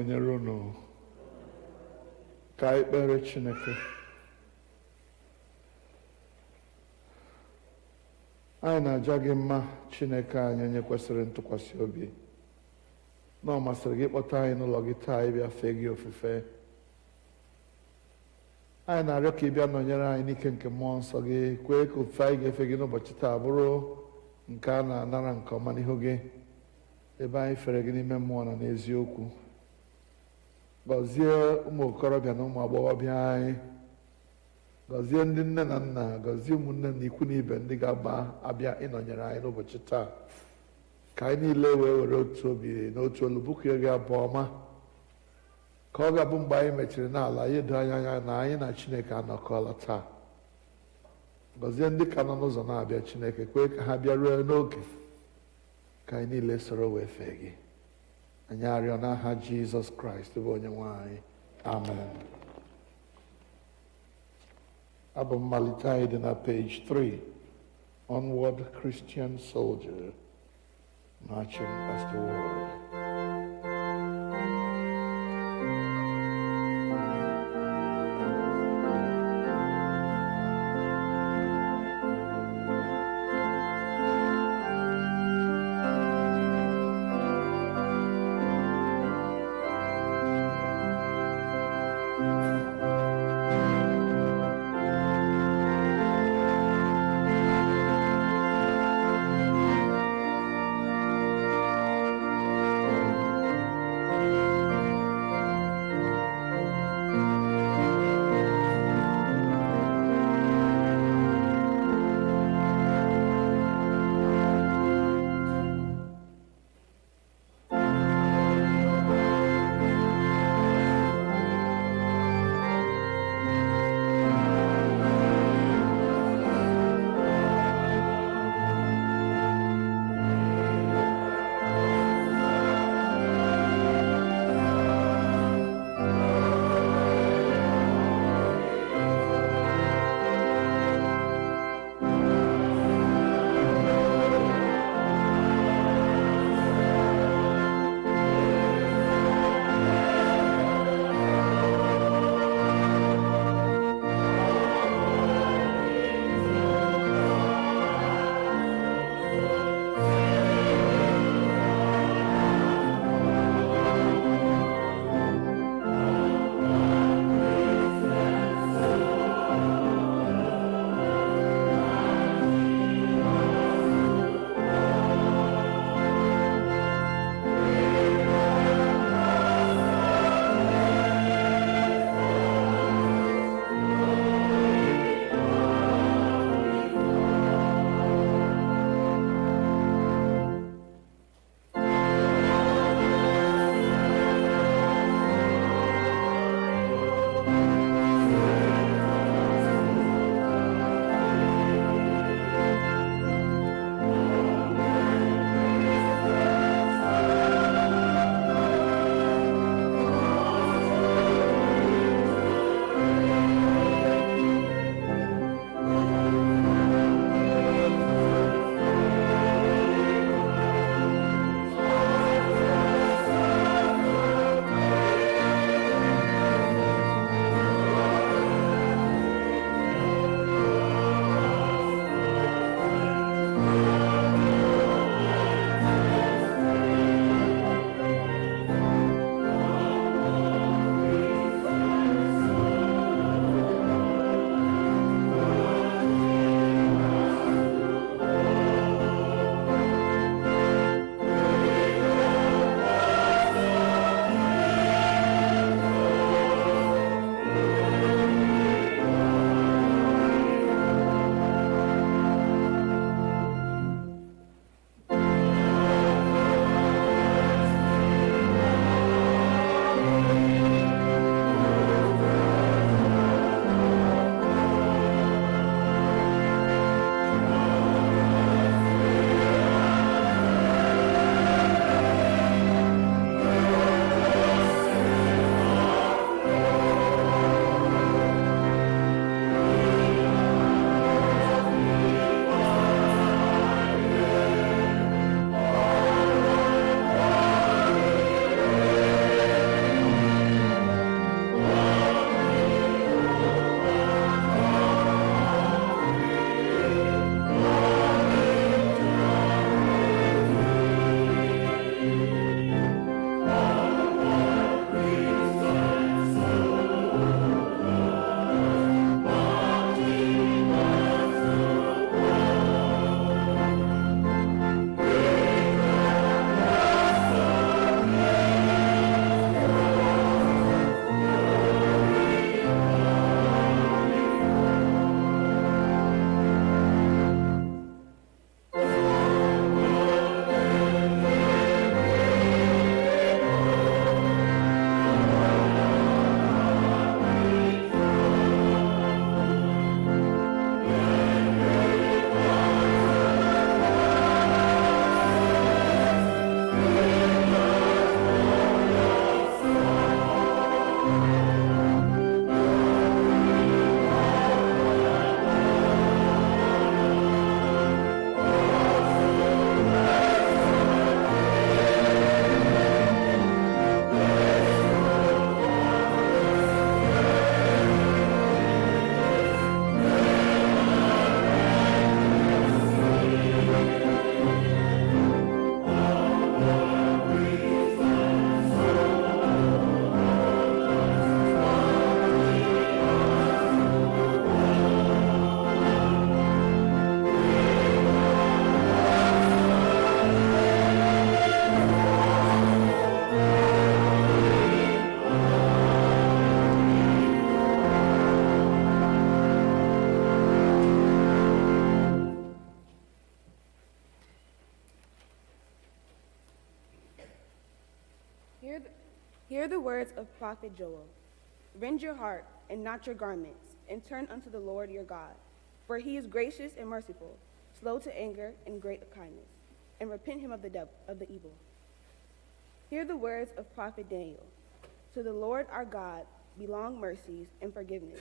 nọnyere unu. Ka ekpere Chineke. Anyị na-aja gị mma Chineke anyị onye kwesịrị ntụkwasị obi. Na ọ masịrị gị kpọta anyị n'ụlọ gị taa ịbịa fee gị ofufe. Anyị na-arịọ ka ị bịa nọnyere anyị n'ike nke mmụọ nsọ gị, kwee ka ofufe anyị ga-efe gị n'ụbọchị taa bụrụ nke a na-anara nke ọma n'ihu gị, ebe anyị fere gị n'ime mmụọ na n'eziokwu. Gọzie ụmụ okorobịa na ụmụ agbọghọbịa anyị, gọzie ndị nne na nna, gọzie ụmụnne na ikwu na ibe ndị ga-agba abịa ịnọnyere anyị n'ụbọchị taa. Ka anyị niile wee were otu obi na otu olu bụkuo gị abụ ọma, ka ọ ga-abụ mgbe anyị mechiri n'ala ya edo anya na anyị na Chineke anọkọọla taa. Gọzie ndị ka nọ n'ụzọ na-abịa Chineke, kwee ka ha bịaruo n'oge, ka anyị niile soro wee fee gị. Anyị arịọ n'aha Jizọs Kraịst bụ onye nwe anyị. Amen. Abụ mmalite anyị dị na page 3, Onward Christian Soldier, marching as the world. Hear the words of Prophet Joel. Rend your heart and not your garments, and turn unto the Lord your God. For he is gracious and merciful, slow to anger and great of kindness, and repent him of the evil. Hear the words of Prophet Daniel. To the Lord our God belong mercies and forgiveness.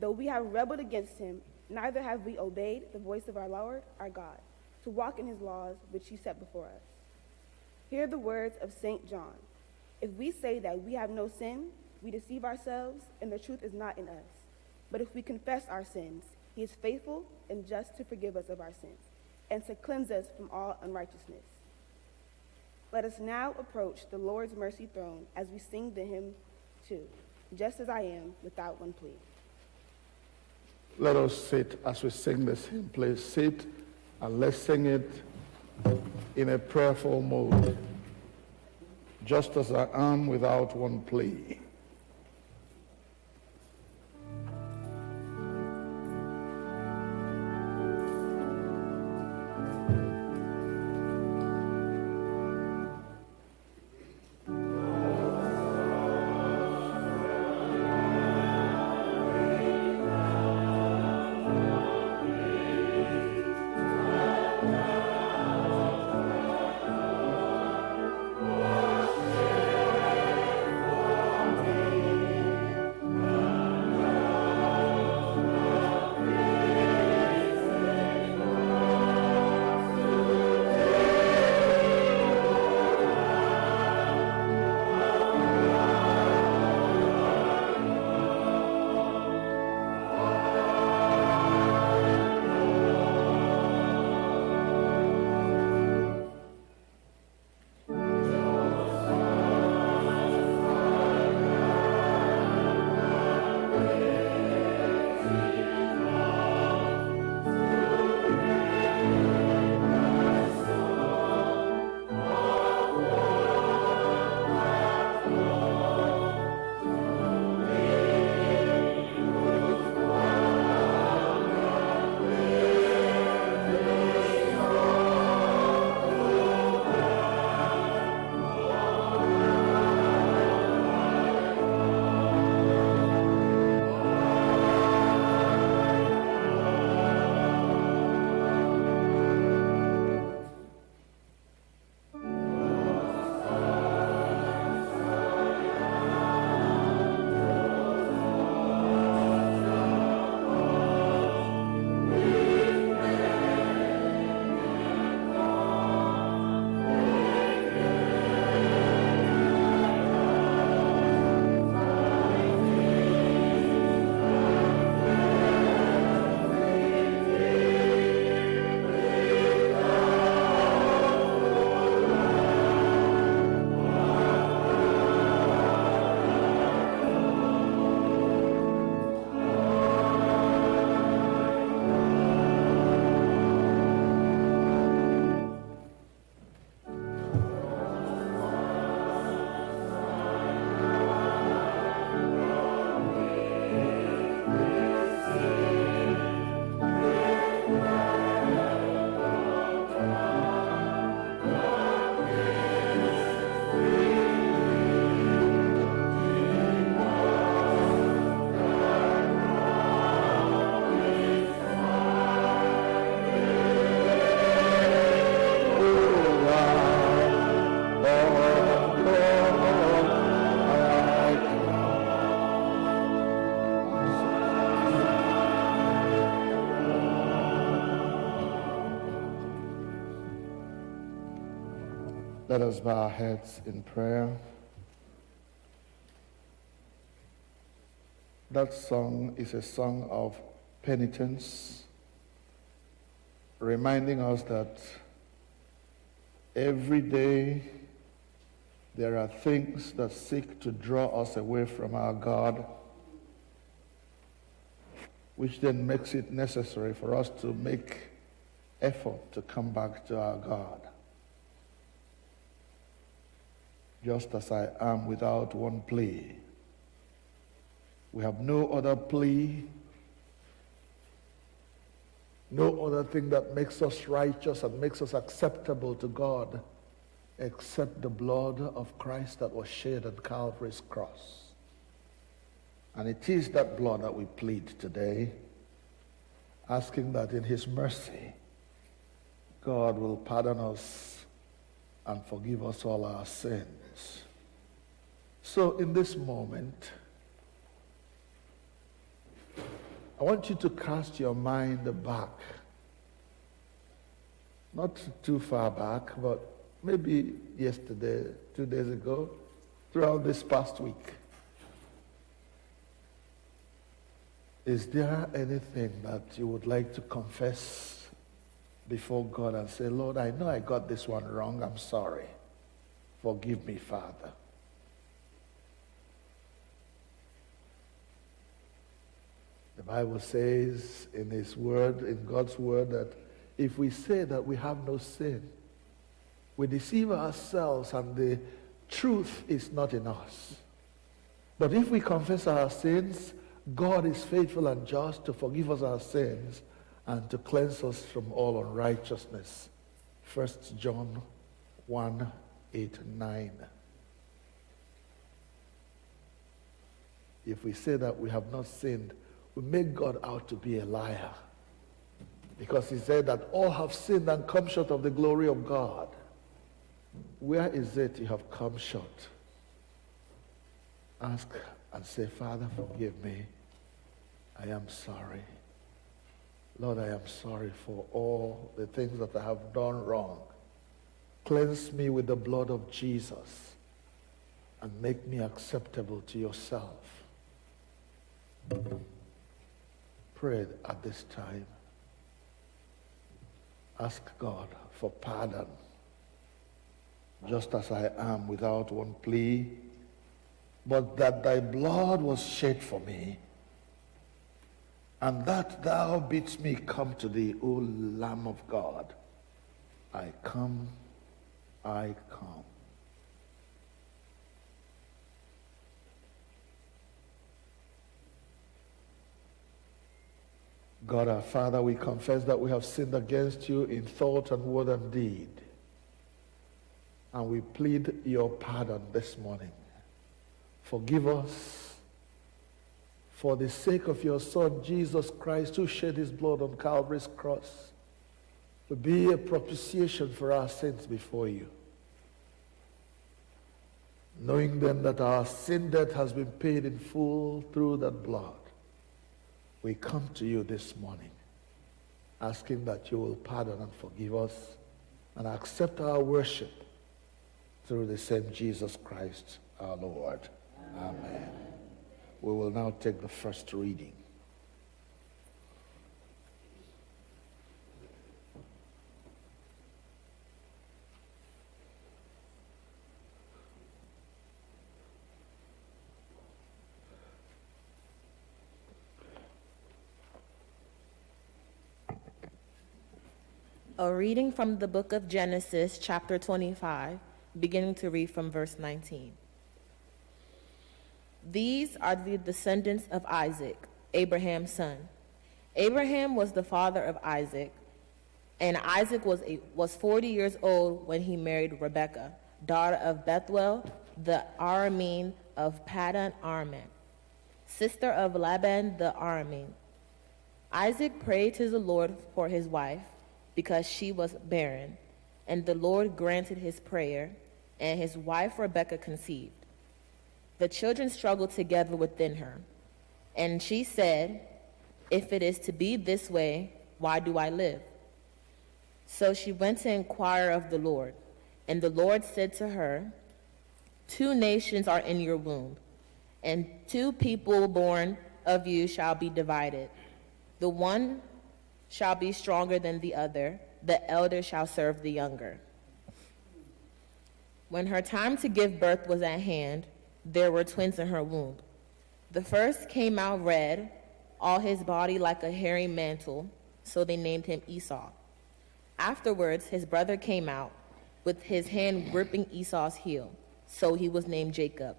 Though we have rebelled against him, neither have we obeyed the voice of our Lord our God, to walk in his laws which he set before us. Hear the words of St. John. If we say that we have no sin, we deceive ourselves, and the truth is not in us. But if we confess our sins, he is faithful and just to forgive us of our sins, and to cleanse us from all unrighteousness. Let us now approach the Lord's mercy throne as we sing the hymn 2, Just as I Am, without one plea. Let us sit as we sing this hymn. Please sit and let's sing it in a prayerful mode. Just as I am, without one plea. Let us bow our heads in prayer. That song is a song of penitence, reminding us that every day there are things that seek to draw us away from our God, which then makes it necessary for us to make effort to come back to our God. Just as I am, without one plea. We have no other plea, no other thing that makes us righteous and makes us acceptable to God, except the blood of Christ that was shed on Calvary's cross. And it is that blood that we plead today, asking that in his mercy, God will pardon us and forgive us all our sins. So in this moment, I want you to cast your mind back. Not too far back, but maybe yesterday, 2 days ago, throughout this past week. Is there anything that you would like to confess before God and say, Lord, I know I got this one wrong. I'm sorry. Forgive me, Father. The Bible says in his word, in God's word, that if we say that we have no sin, we deceive ourselves and the truth is not in us. But if we confess our sins, God is faithful and just to forgive us our sins and to cleanse us from all unrighteousness. 1 John 1, 8, 9. If we say that we have not sinned, we make God out to be a liar. Because he said that all have sinned and come short of the glory of God. Where is it you have come short? Ask and say, Father, forgive me. I am sorry. Lord, I am sorry for all the things that I have done wrong. Cleanse me with the blood of Jesus and make me acceptable to yourself. Pray at this time. Ask God for pardon, just as I am without one plea, but that thy blood was shed for me, and that thou bidst me come to thee, O Lamb of God. I come, I come. God our Father, we confess that we have sinned against you in thought and word and deed. And we plead your pardon this morning. Forgive us for the sake of your Son, Jesus Christ, who shed his blood on Calvary's cross, to be a propitiation for our sins before you. Knowing then that our sin debt has been paid in full through that blood, we come to you this morning, asking that you will pardon and forgive us and accept our worship through the same Jesus Christ, our Lord. Amen. We will now take the first reading. A reading from the book of Genesis, chapter 25, beginning to read from verse 19. These are the descendants of Isaac, Abraham's son. Abraham was the father of Isaac, and Isaac was 40 years old when he married Rebekah, daughter of Bethuel, the Aramean of Paddan Aram, sister of Laban the Aramean. Isaac prayed to the Lord for his wife, because she was barren, and the Lord granted his prayer, and his wife Rebekah conceived. The children struggled together within her, and she said, "If it is to be this way, why do I live?" So she went to inquire of the Lord, and the Lord said to her, "Two nations are in your womb, and two people born of you shall be divided. The one shall be stronger than the other, the elder shall serve the younger." When her time to give birth was at hand, there were twins in her womb. The first came out red, all his body like a hairy mantle, so they named him Esau. Afterwards, his brother came out, with his hand gripping Esau's heel, so he was named Jacob.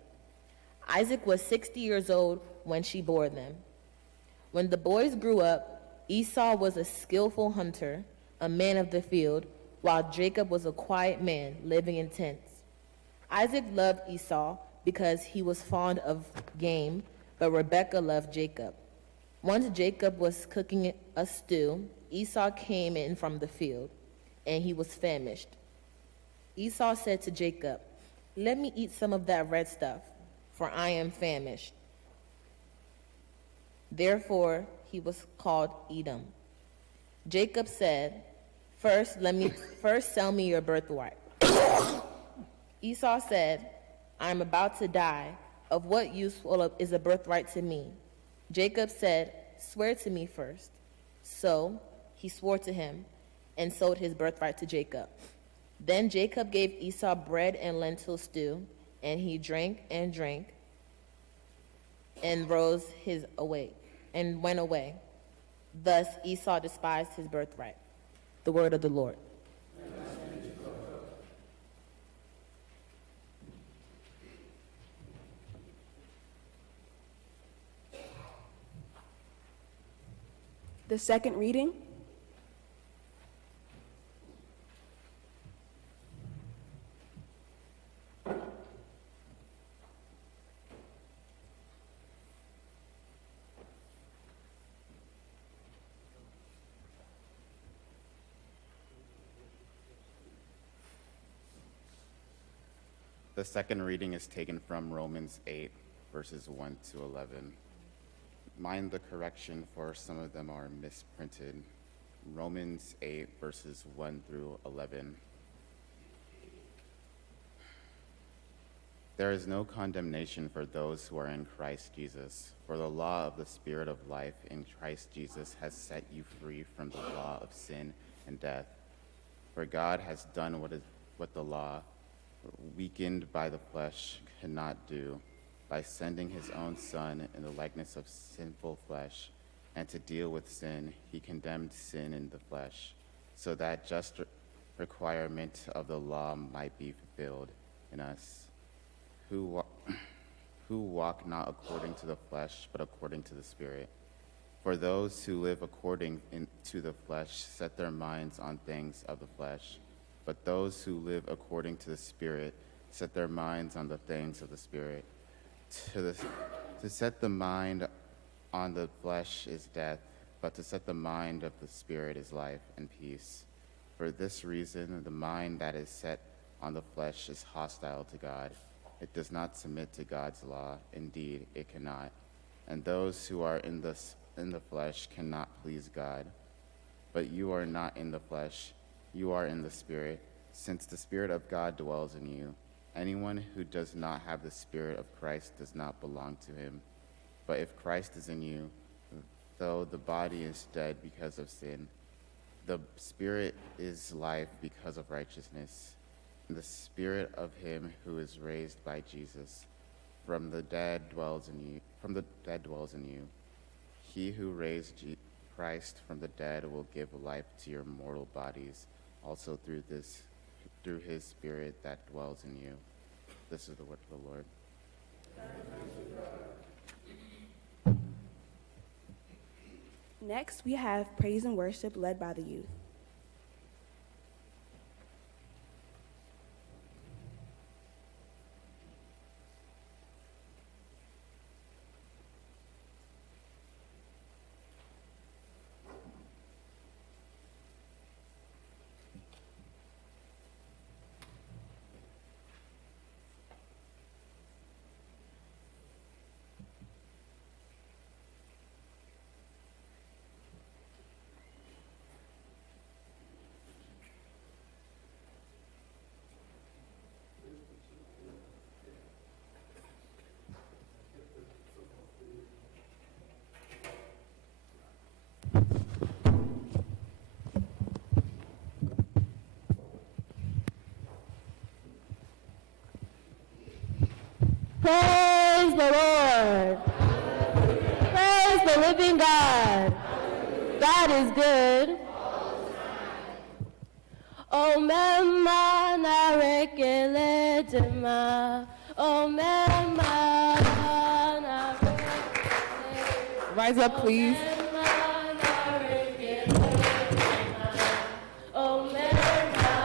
Isaac was 60 years old when she bore them. When the boys grew up, Esau was a skillful hunter, a man of the field, while Jacob was a quiet man living in tents. Isaac loved Esau because he was fond of game, but Rebekah loved Jacob. Once Jacob was cooking a stew, Esau came in from the field, and he was famished. Esau said to Jacob, "Let me eat some of that red stuff, for I am famished." Therefore, he was called Edom. Jacob said, First sell me your birthright." Esau said, "I am about to die. Of what use is a birthright to me?" Jacob said, "Swear to me first." So he swore to him and sold his birthright to Jacob. Then Jacob gave Esau bread and lentil stew, and he drank and went away. Thus Esau despised his birthright. The word of the Lord. The second reading. The second reading is taken from Romans 8, verses 1 to 11. Mind the correction, for some of them are misprinted. Romans 8, verses 1 through 11. There is no condemnation for those who are in Christ Jesus, for the law of the Spirit of life in Christ Jesus has set you free from the law of sin and death. For God has done what the law, weakened by the flesh, cannot do, by sending his own Son in the likeness of sinful flesh, and to deal with sin, he condemned sin in the flesh, so that just requirement of the law might be fulfilled in us, who walk not according to the flesh, but according to the Spirit. For those who live according to the flesh set their minds on things of the flesh, but those who live according to the Spirit set their minds on the things of the Spirit. To set the mind on the flesh is death, but to set the mind of the Spirit is life and peace. For this reason, the mind that is set on the flesh is hostile to God. It does not submit to God's law. Indeed, it cannot. And those who are in the flesh cannot please God. But you are not in the flesh. You are in the Spirit, since the Spirit of God dwells in you. Anyone who does not have the Spirit of Christ does not belong to him. But if Christ is in you, though the body is dead because of sin, the Spirit is life because of righteousness. And the Spirit of him who is raised by Jesus from the dead dwells in you. He who raised Christ from the dead will give life to your mortal bodies, also through his Spirit that dwells in you. This is the word of the Lord. Next, we have praise and worship led by the youth. Praise the Lord. Praise the living God. God is good. O mema na rekele dema. O mema na rekele. Rise up, please. O mema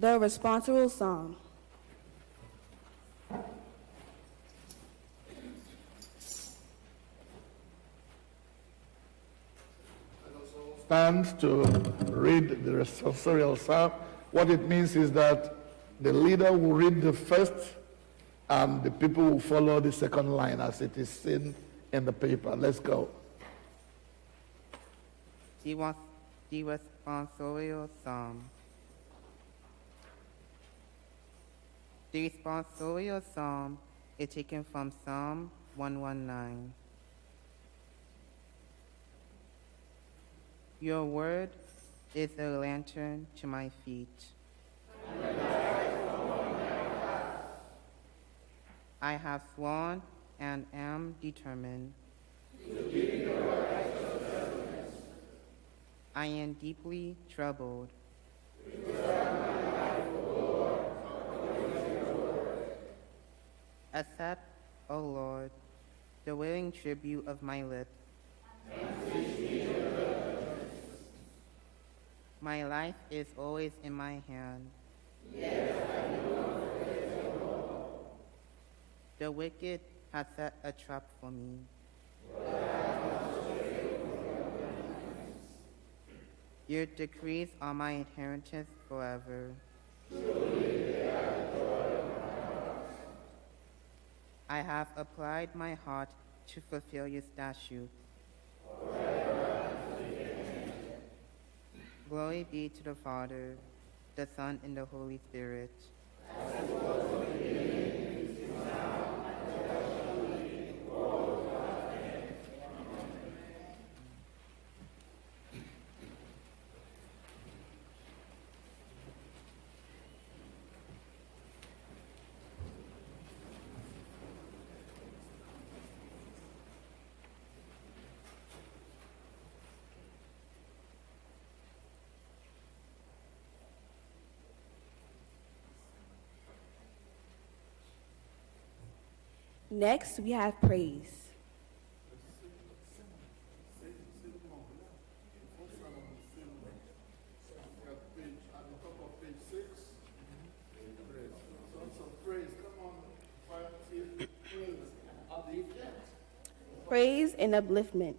The Responsible Psalm. Stand to read the responsorial psalm. What it means is that the leader will read the first and the people will follow the second line as it is seen in the paper. Let's go. The responsorial psalm. The responsorial psalm is taken from Psalm 119. Your word is a lantern to my feet. I have sworn and am determined. I am deeply troubled. Accept, O Lord, the willing tribute of my lips. My life is always in my hand. The wicked has set a trap for me. Your decrees are my inheritance forever. I have applied my heart to fulfill your statutes. Glory be to the Father, the Son, and the Holy Spirit. Next, we have praise. Praise and upliftment.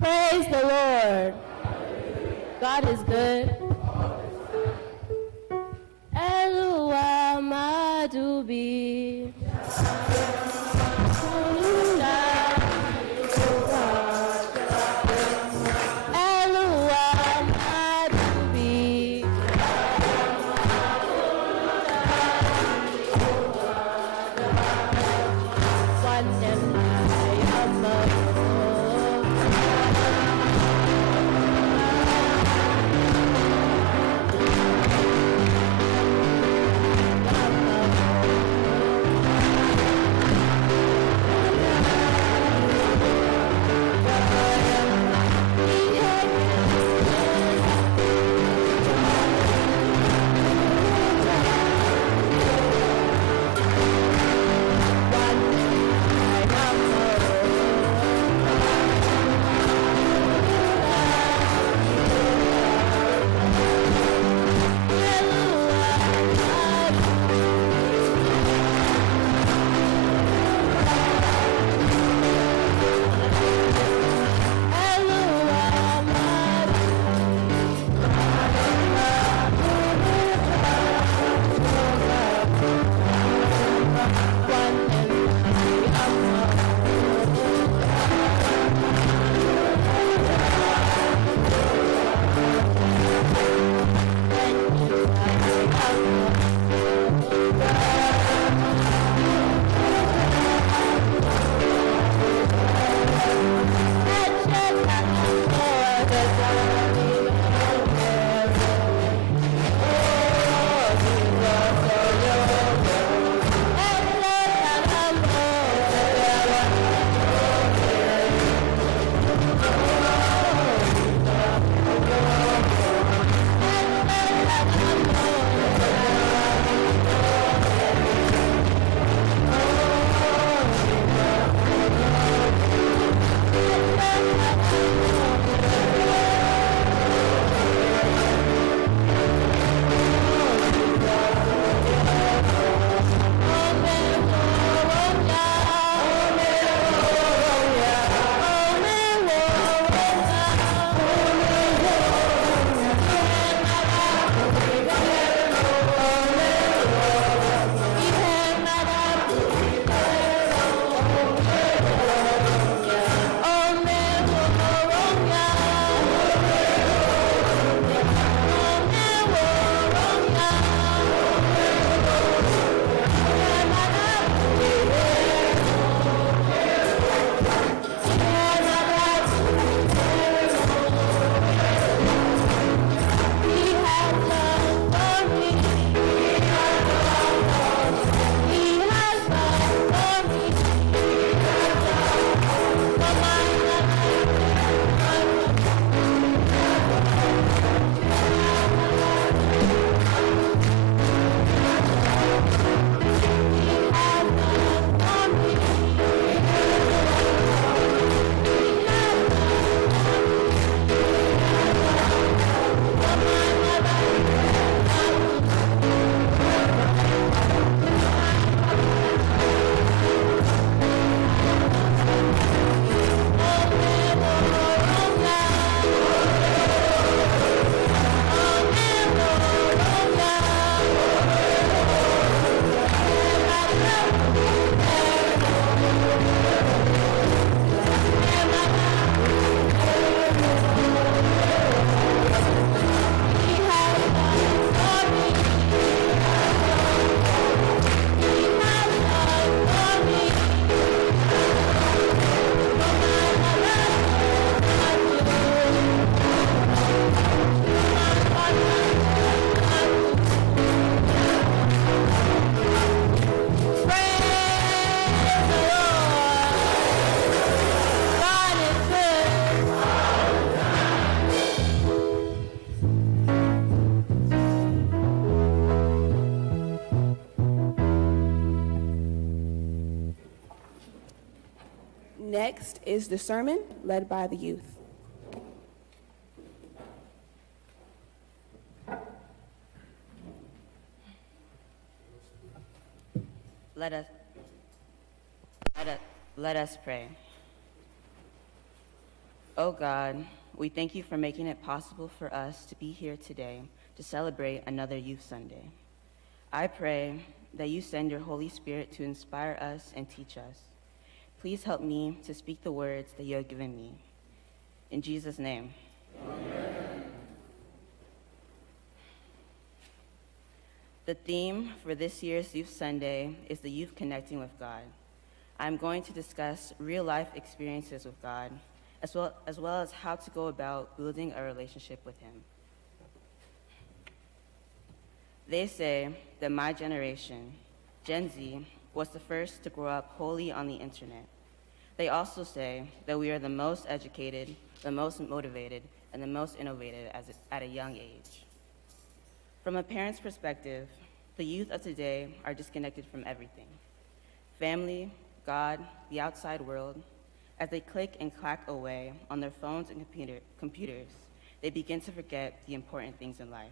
Praise the Lord. God is good. Elua Madubi. Elua Madubi. One Next is the sermon led by the youth. Let us pray. Oh God, we thank you for making it possible for us to be here today to celebrate another Youth Sunday. I pray that you send your Holy Spirit to inspire us and teach us. Please help me to speak the words that you have given me. In Jesus' name. Amen. The theme for this year's Youth Sunday is the youth connecting with God. I'm going to discuss real-life experiences with God, as well as how to go about building a relationship with him. They say that my generation, Gen Z, was the first to grow up wholly on the internet. They also say that we are the most educated, the most motivated, and the most innovative at a young age. From a parent's perspective, the youth of today are disconnected from everything. Family, God, the outside world. As they click and clack away on their phones and computers, they begin to forget the important things in life.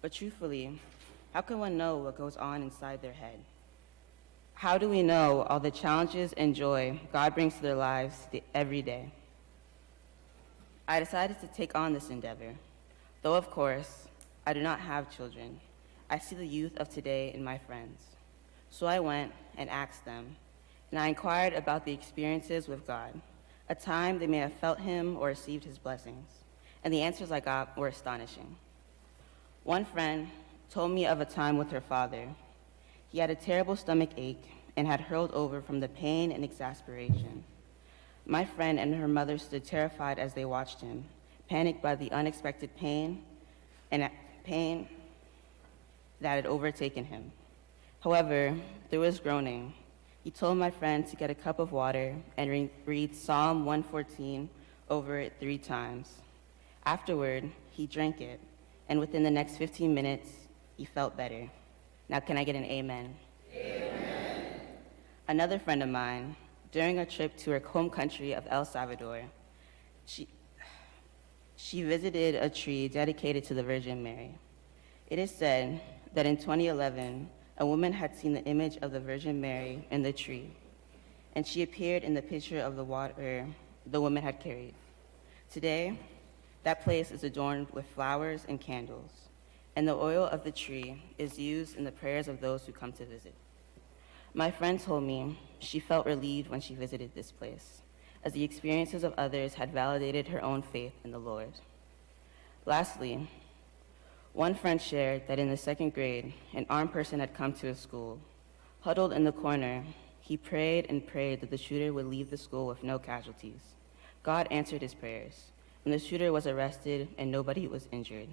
But truthfully, how can one know what goes on inside their head? How do we know all the challenges and joy God brings to their lives every day? I decided to take on this endeavor. Though, of course, I do not have children, I see the youth of today in my friends. So I went and asked them, and I inquired about the experiences with God, a time they may have felt him or received his blessings, and the answers I got were astonishing. One friend told me of a time with her father. He had a terrible stomach ache and had hurled over from the pain and exasperation. My friend and her mother stood terrified as they watched him, panicked by the unexpected pain that had overtaken him. However, through his groaning, he told my friend to get a cup of water and read Psalm 114 over it 3 times. Afterward, he drank it, and within the next 15 minutes, he felt better. Now, can I get an amen? Amen. Another friend of mine, during a trip to her home country of El Salvador, she visited a tree dedicated to the Virgin Mary. It is said that in 2011, a woman had seen the image of the Virgin Mary in the tree, and she appeared in the pitcher of the water the woman had carried. Today, that place is adorned with flowers and candles, and the oil of the tree is used in the prayers of those who come to visit. My friend told me she felt relieved when she visited this place, as the experiences of others had validated her own faith in the Lord. Lastly, one friend shared that in the 2nd grade, an armed person had come to his school. Huddled in the corner, he prayed and prayed that the shooter would leave the school with no casualties. God answered his prayers, and the shooter was arrested and nobody was injured.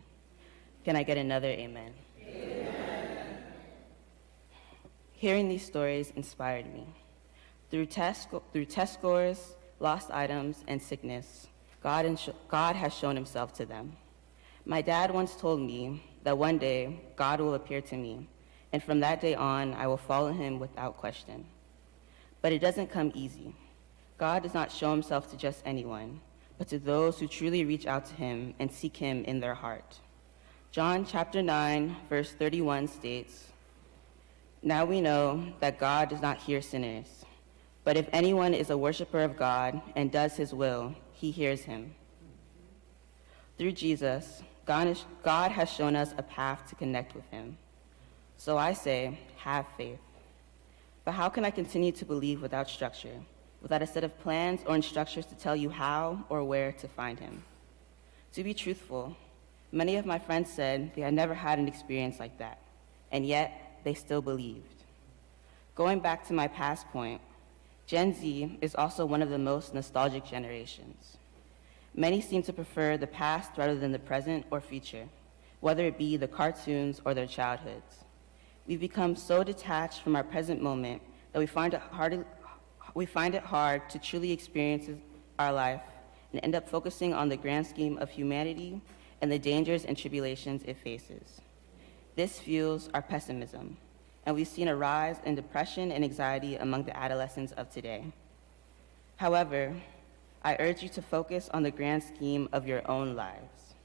Can I get another amen? Amen. Hearing these stories inspired me. Through test scores, lost items, and sickness, God has shown himself to them. My dad once told me that one day God will appear to me, and from that day on, I will follow him without question. But it doesn't come easy. God does not show himself to just anyone, but to those who truly reach out to him and seek him in their heart. John chapter 9, verse 31 states, "Now we know that God does not hear sinners, but if anyone is a worshiper of God and does his will, he hears him." Through Jesus, God has shown us a path to connect with him. So I say, have faith. But how can I continue to believe without structure, without a set of plans or instructions to tell you how or where to find him? To be truthful, many of my friends said they had never had an experience like that, and yet they still believed. Going back to my past point, Gen Z is also one of the most nostalgic generations. Many seem to prefer the past rather than the present or future, whether it be the cartoons or their childhoods. We've become so detached from our present moment that we find it hard to truly experience our life and end up focusing on the grand scheme of humanity and the dangers and tribulations it faces. This fuels our pessimism, and we've seen a rise in depression and anxiety among the adolescents of today. However, I urge you to focus on the grand scheme of your own lives,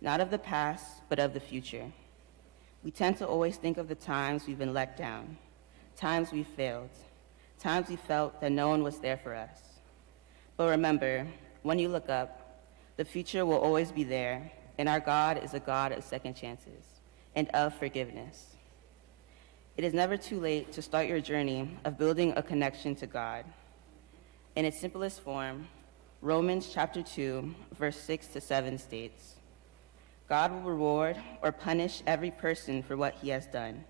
not of the past, but of the future. We tend to always think of the times we've been let down, times we failed, times we felt that no one was there for us. But remember, when you look up, the future will always be there, and our God is a God of second chances and of forgiveness. It is never too late to start your journey of building a connection to God. In its simplest form, Romans chapter 2, verse 6 to 7 states, God will reward or punish every person for what he has done.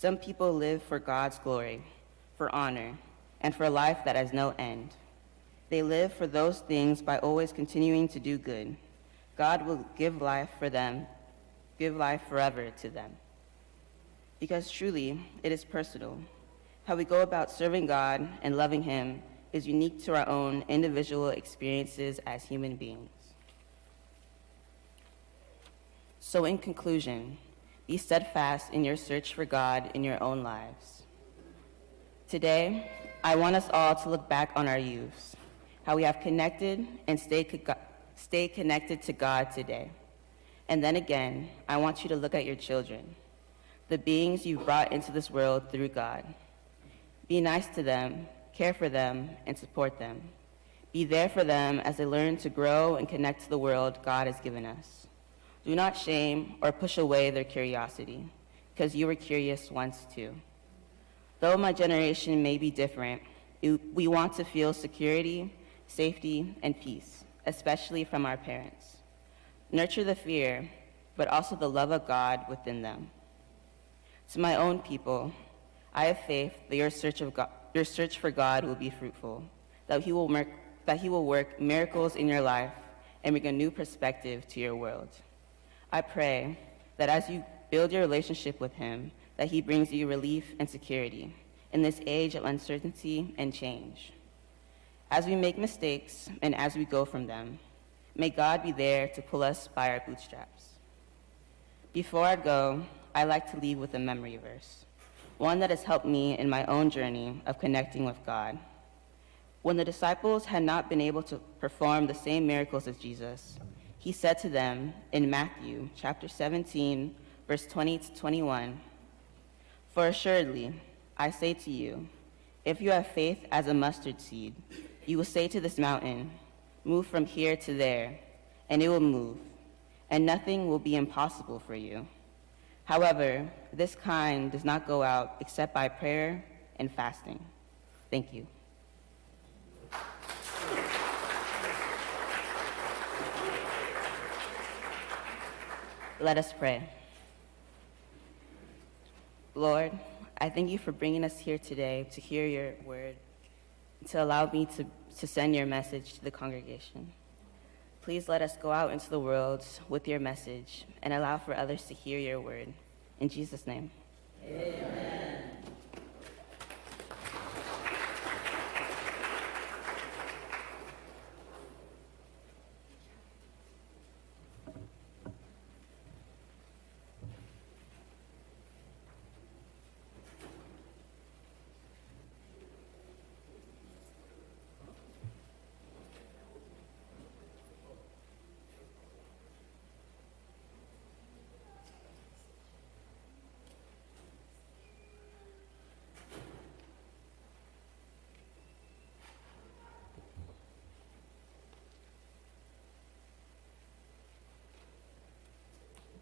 Some people live for God's glory, for honor, and for a life that has no end. They live for those things by always continuing to do good. God will give life forever to them. Because truly, it is personal. How we go about serving God and loving him is unique to our own individual experiences as human beings. So in conclusion, be steadfast in your search for God in your own lives. Today, I want us all to look back on our youths, how we have connected and stay connected to God today. And then again, I want you to look at your children, the beings you brought into this world through God. Be nice to them, care for them, and support them. Be there for them as they learn to grow and connect to the world God has given us. Do not shame or push away their curiosity, because you were curious once too. Though my generation may be different, we want to feel security, safety, and peace, especially from our parents. Nurture the fear, but also the love of God within them. To my own people, I have faith that your search for God will be fruitful, that he will work miracles in your life and bring a new perspective to your world. I pray that as you build your relationship with him, that he brings you relief and security in this age of uncertainty and change. As we make mistakes and as we go from them, may God be there to pull us by our bootstraps. Before I go, I like to leave with a memory verse, one that has helped me in my own journey of connecting with God. When the disciples had not been able to perform the same miracles as Jesus, he said to them in Matthew chapter 17, verse 20 to 21, "For assuredly, I say to you, if you have faith as a mustard seed, you will say to this mountain, 'Move from here to there,' and it will move, and nothing will be impossible for you. However, this kind does not go out except by prayer and fasting." Thank you. Let us pray. Lord, I thank you for bringing us here today to hear your word, to allow me to send your message to the congregation. Please let us go out into the world with your message and allow for others to hear your word. In Jesus' name. Amen.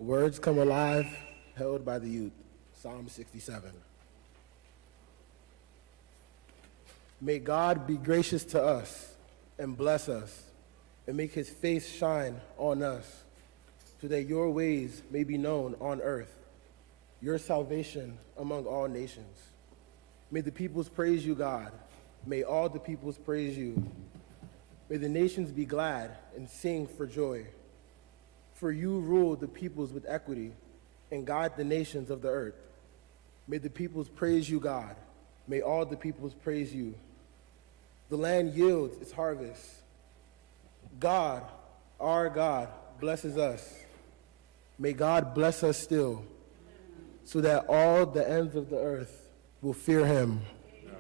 Words come alive, held by the youth. Psalm 67. May God be gracious to us and bless us and make his face shine on us so that your ways may be known on earth, your salvation among all nations. May the peoples praise you, God. May all the peoples praise you. May the nations be glad and sing for joy. For you rule the peoples with equity and guide the nations of the earth. May the peoples praise you, God. May all the peoples praise you. The land yields its harvest. God, our God, blesses us. May God bless us still, so that all the ends of the earth will fear him. Amen.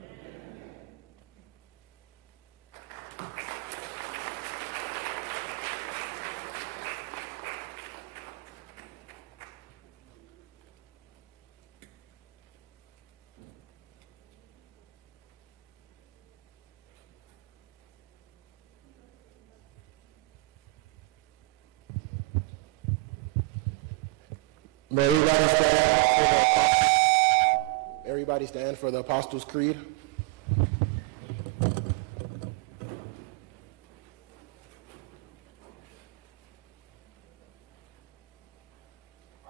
May everybody stand for the Apostles' Creed.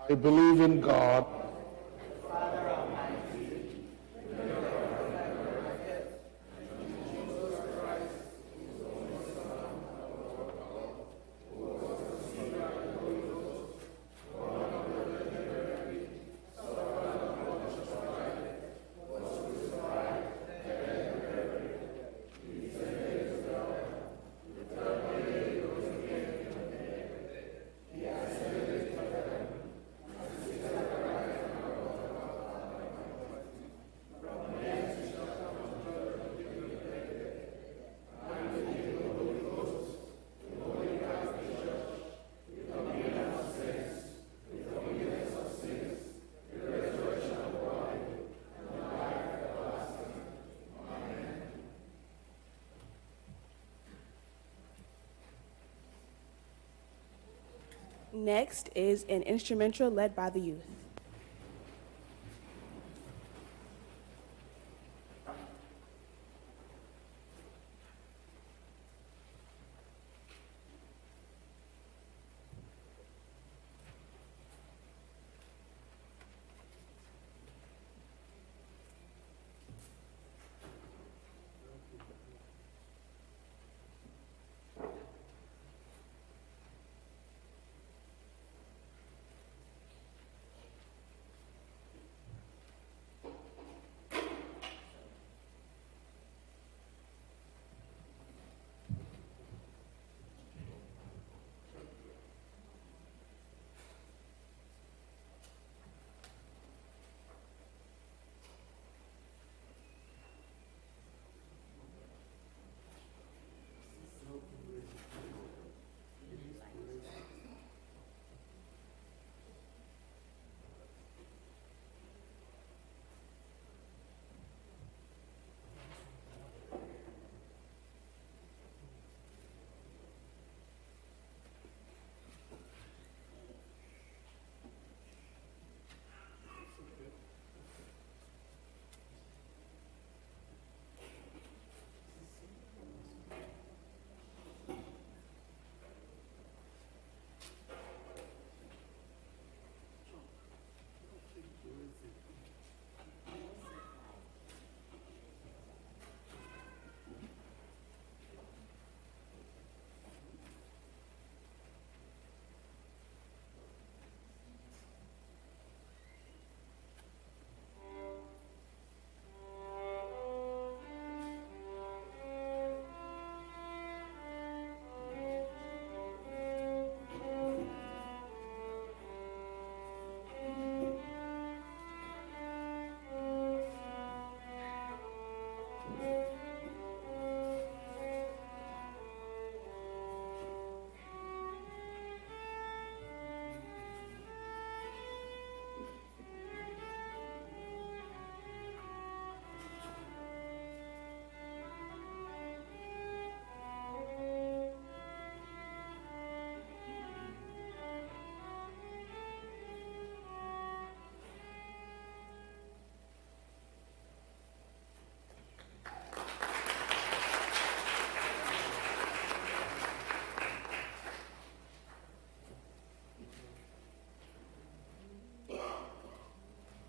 I believe in God, Next is an instrumental led by the youth.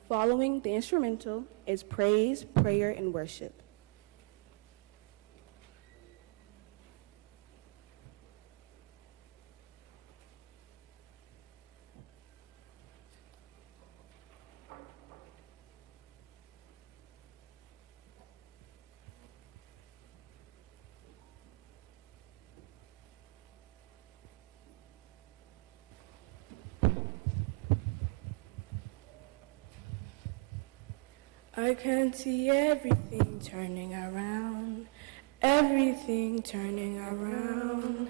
Following the instrumental is praise, prayer, and worship. I can see everything turning around, everything turning around,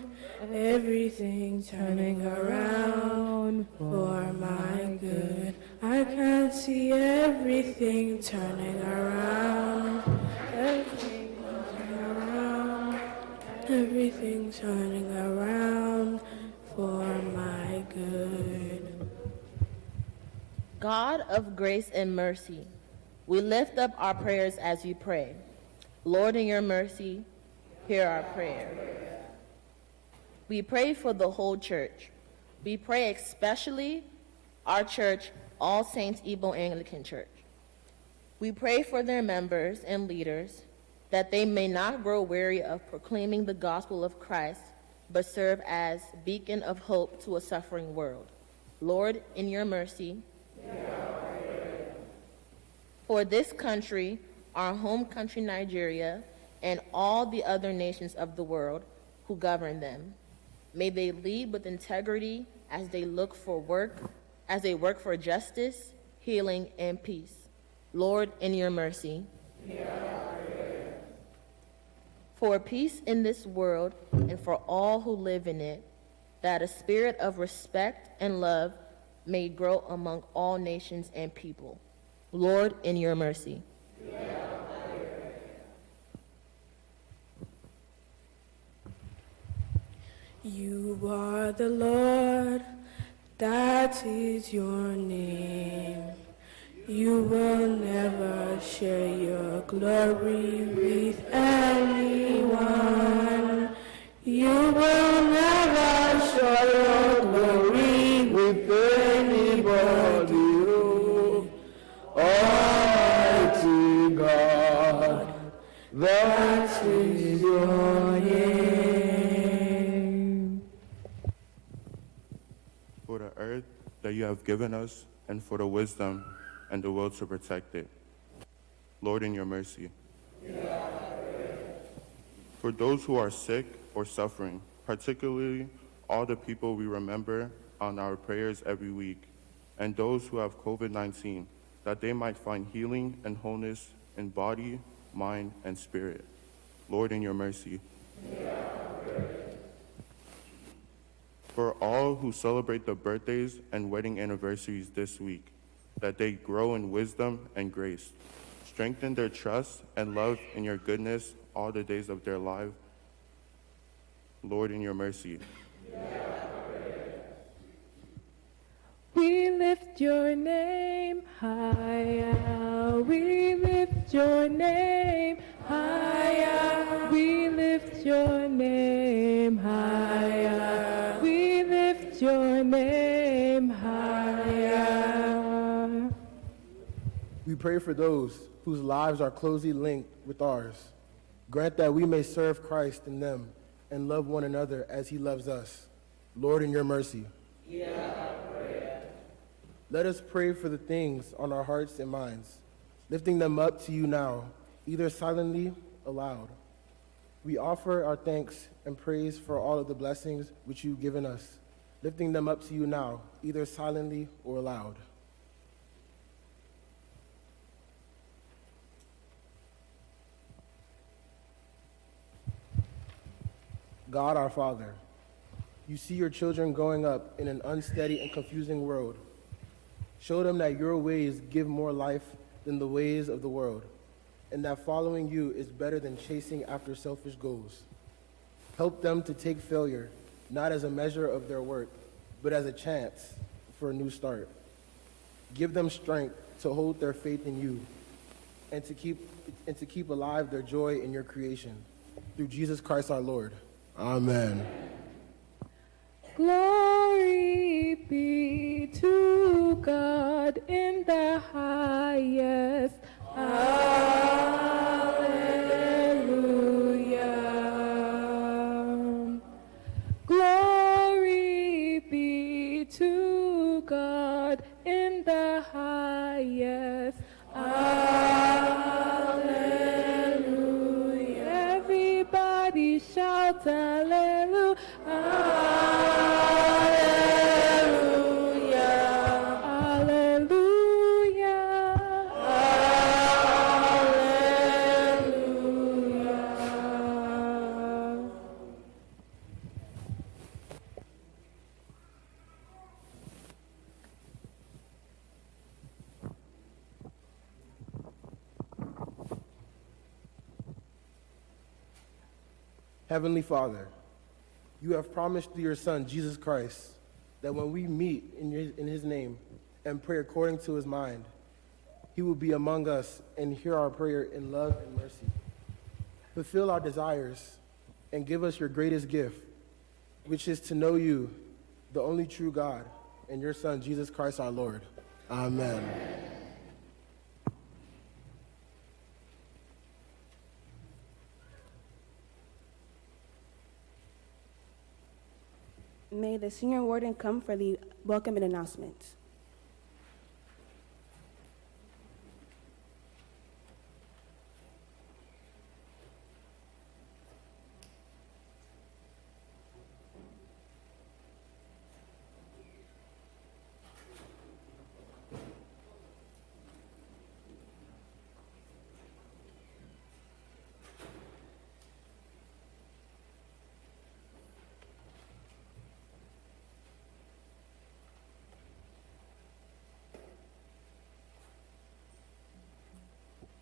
everything turning around for my good. I can see everything turning around, everything turning around, everything turning around for my good. God of grace and mercy, we lift up our prayers as you pray. Lord, in your mercy, hear our prayer. We pray for the whole church. We pray especially our church, All Saints Igbo Anglican Church. We pray for their members and leaders that they may not grow weary of proclaiming the gospel of Christ, but serve as beacon of hope to a suffering world. Lord, in your mercy, for this country, our home country Nigeria, and all the other nations of the world who govern them, may they lead with integrity as they work for justice, healing, and peace. Lord, in your mercy. For peace in this world and for all who live in it, that a spirit of respect and love may grow among all nations and people. Lord, in your mercy. You are the Lord, that is your name. You will never share your glory with anyone. You will never share your glory with anybody. Almighty God, that is your name. For the earth that you have given us, and for the wisdom and the will to protect it. Lord, in your mercy. For those who are sick or suffering, particularly all the people we remember on our prayers every week, and those who have COVID-19, that they might find healing and wholeness in body, mind, and spirit. Lord, in your mercy. For all who celebrate the birthdays and wedding anniversaries this week, that they grow in wisdom and grace, strengthen their trust and love in your goodness all the days of their life. Lord, in your mercy. We lift your name higher. We lift your name higher. We lift your name higher. We lift your name higher. We pray for those whose lives are closely linked with ours. Grant that we may serve Christ in them and love one another as he loves us. Lord, in your mercy. Let us pray for the things on our hearts and minds, lifting them up to you now, either silently or loud. We offer our thanks and praise for all of the blessings which you've given us, lifting them up to you now, either silently or loud. God our Father, you see your children growing up in an unsteady and confusing world. Show them that your ways give more life than the ways of the world, and that following you is better than chasing after selfish goals. Help them to take failure not as a measure of their work, but as a chance for a new start. Give them strength to hold their faith in you and to keep alive their joy in your creation. Through Jesus Christ our Lord. Amen. Glory be to God in the highest. Hallelujah. Glory be to God in the highest. Hallelujah. Everybody shout hallelujah. Heavenly Father, you have promised through your Son, Jesus Christ, that when we meet in his name, and pray according to his mind. He will be among us and hear our prayer in love and mercy. Fulfill our desires and give us your greatest gift, which is to know you, the only true God, and your Son, Jesus Christ our Lord. Amen. May the senior warden come for the welcome and announcements.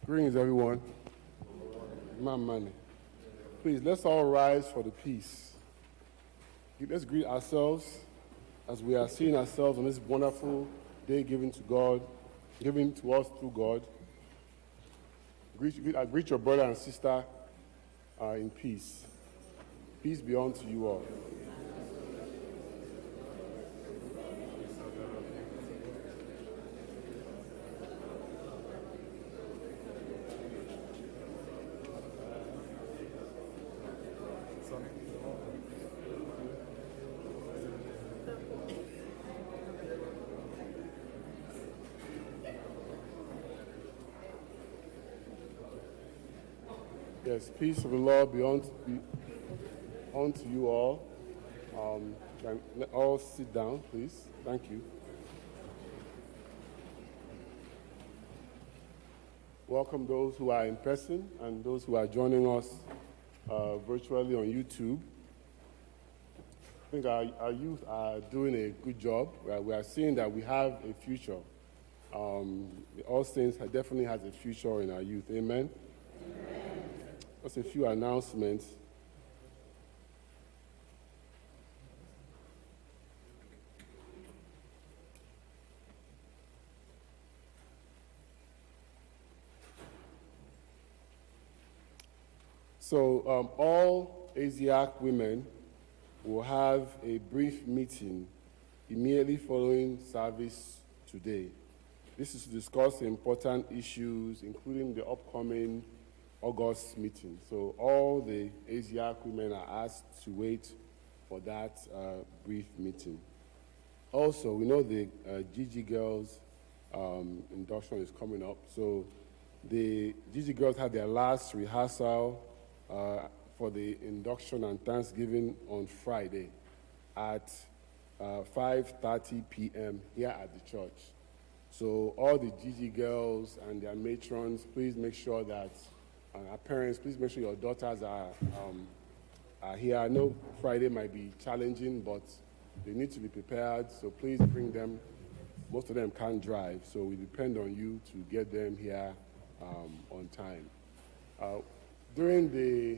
Greetings, everyone. My money. Please, let's all rise for the peace. Let's greet ourselves as we are seeing ourselves on this wonderful day given to God, given to us through God. Greet your brother and sister in peace. Peace be unto you all. Yes, peace of the Lord be unto you all. Can all sit down, please. Thank you. Welcome those who are in person and those who are joining us virtually on YouTube. I think our youth are doing a good job. We are seeing that we have a future. All Saints definitely has a future in our youth. Amen? Just a few announcements. So all ASIAC women will have a brief meeting immediately following service today. This is to discuss important issues, including the upcoming August meeting. So all the ASIAC women are asked to wait for that brief meeting. Also, we know the GG Girls induction is coming up. So the GG Girls had their last rehearsal for the induction and Thanksgiving on Friday at 5:30 p.m. here at the church. So all the GG Girls and their matrons, please make sure that our parents, please make sure your daughters are here. I know Friday might be challenging, but they need to be prepared, so please bring them. Most of them can't drive, so we depend on you to get them here on time. During the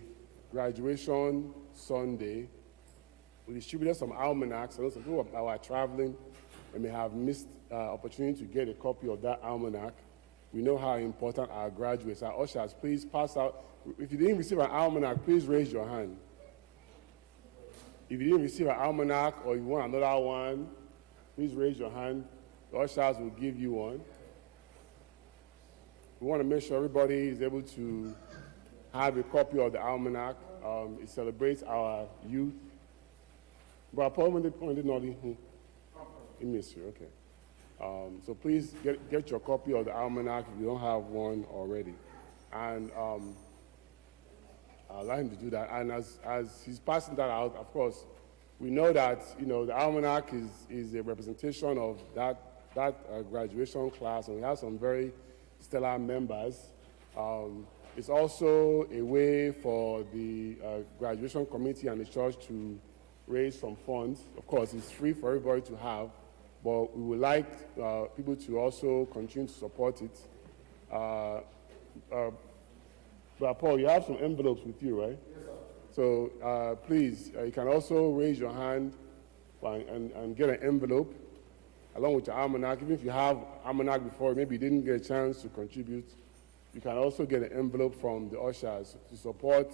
graduation Sunday, we distributed some almanacs. I know some people who are traveling and may have missed opportunity to get a copy of that almanac. We know how important our graduates are. Ushers, please pass out. If you didn't receive an almanac, please raise your hand. If you didn't receive an almanac or you want another one, please raise your hand. The ushers will give you one. We want to make sure everybody is able to have a copy of the almanac. It celebrates our youth. But Paul, when they not in ministry, okay. So please get your copy of the almanac if you don't have one already. And I'll allow him to do that. And as he's passing that out, of course, we know that the almanac is a representation of that graduation class, and we have some very stellar members. It's also a way for the graduation committee and the church to raise some funds. Of course, it's free for everybody to have, but we would like people to also continue to support it. But Paul, you have some envelopes with you, right? Yes, sir. So please, you can also raise your hand and get an envelope. along with your almanac. Even if you have almanac before, maybe you didn't get a chance to contribute, you can also get an envelope from the ushers to support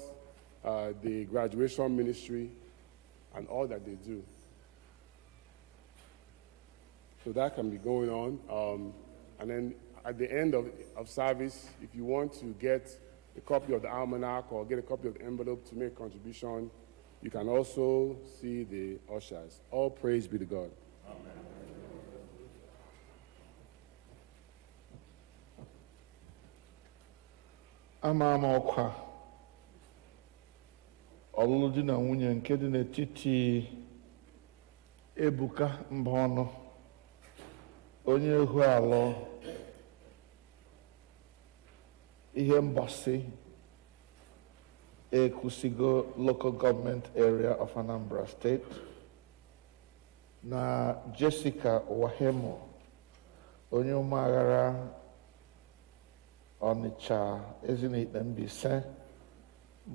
the graduation ministry and all that they do. So that can be going on. And then at the end of service, if you want to get a copy of the almanac or get a copy of the envelope to make a contribution, you can also see the ushers. All praise be to God. Ama Okwa, ọlụlụ di na nwunye nke dị n'etiti Ebuka Mbọnụ, onye ihu alọ ihe mbọsị Ekusigo local government area of Anambra State, na Jessica Wahemo, onye ụmụaghara Ọnịcha Ezinite Mbaise,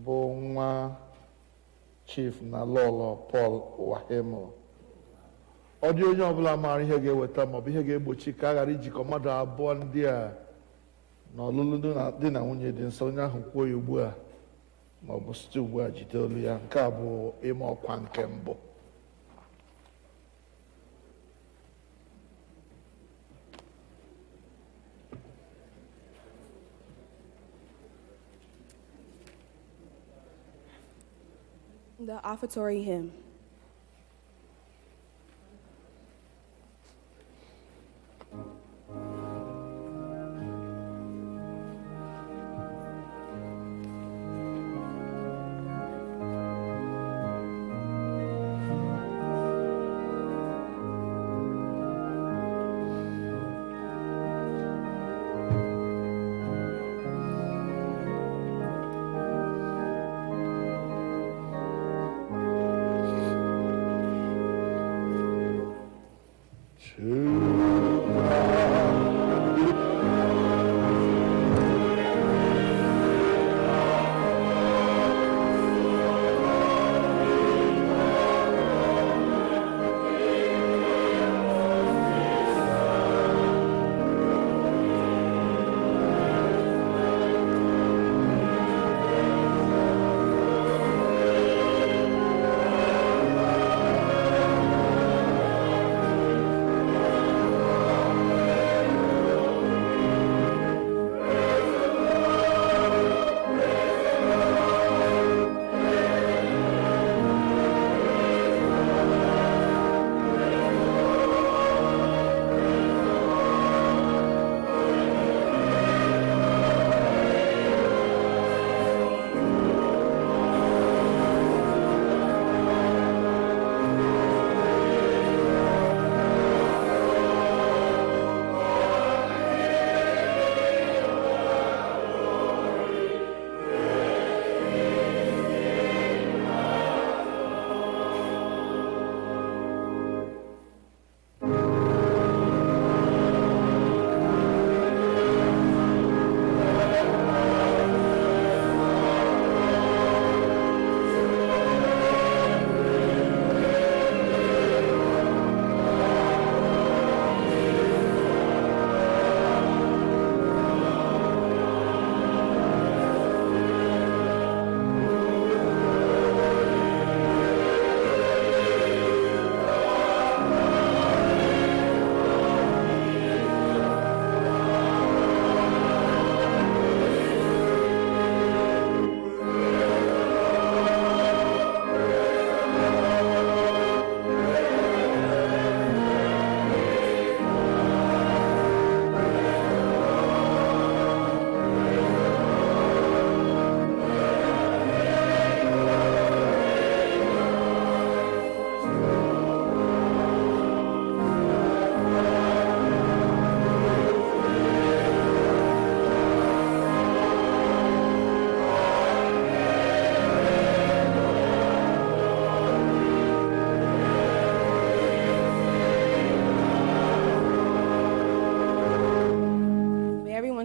bụ nwa Chief na Lọlọ Paul Wahemo. Ọ dị onye ọbụla maara ihe ga-eweta maọbụ ihe ga-egbochi ka a ghara ijikọ mmadụ abụọ ndị a na ọlụlụ di na nwunye dị nsọ, onye ahụ kwuo ya ugbu a maọbụ site ugbu a jide olu ya. Nke a bụ ime ọkwa nke mbụ. The offertory hymn.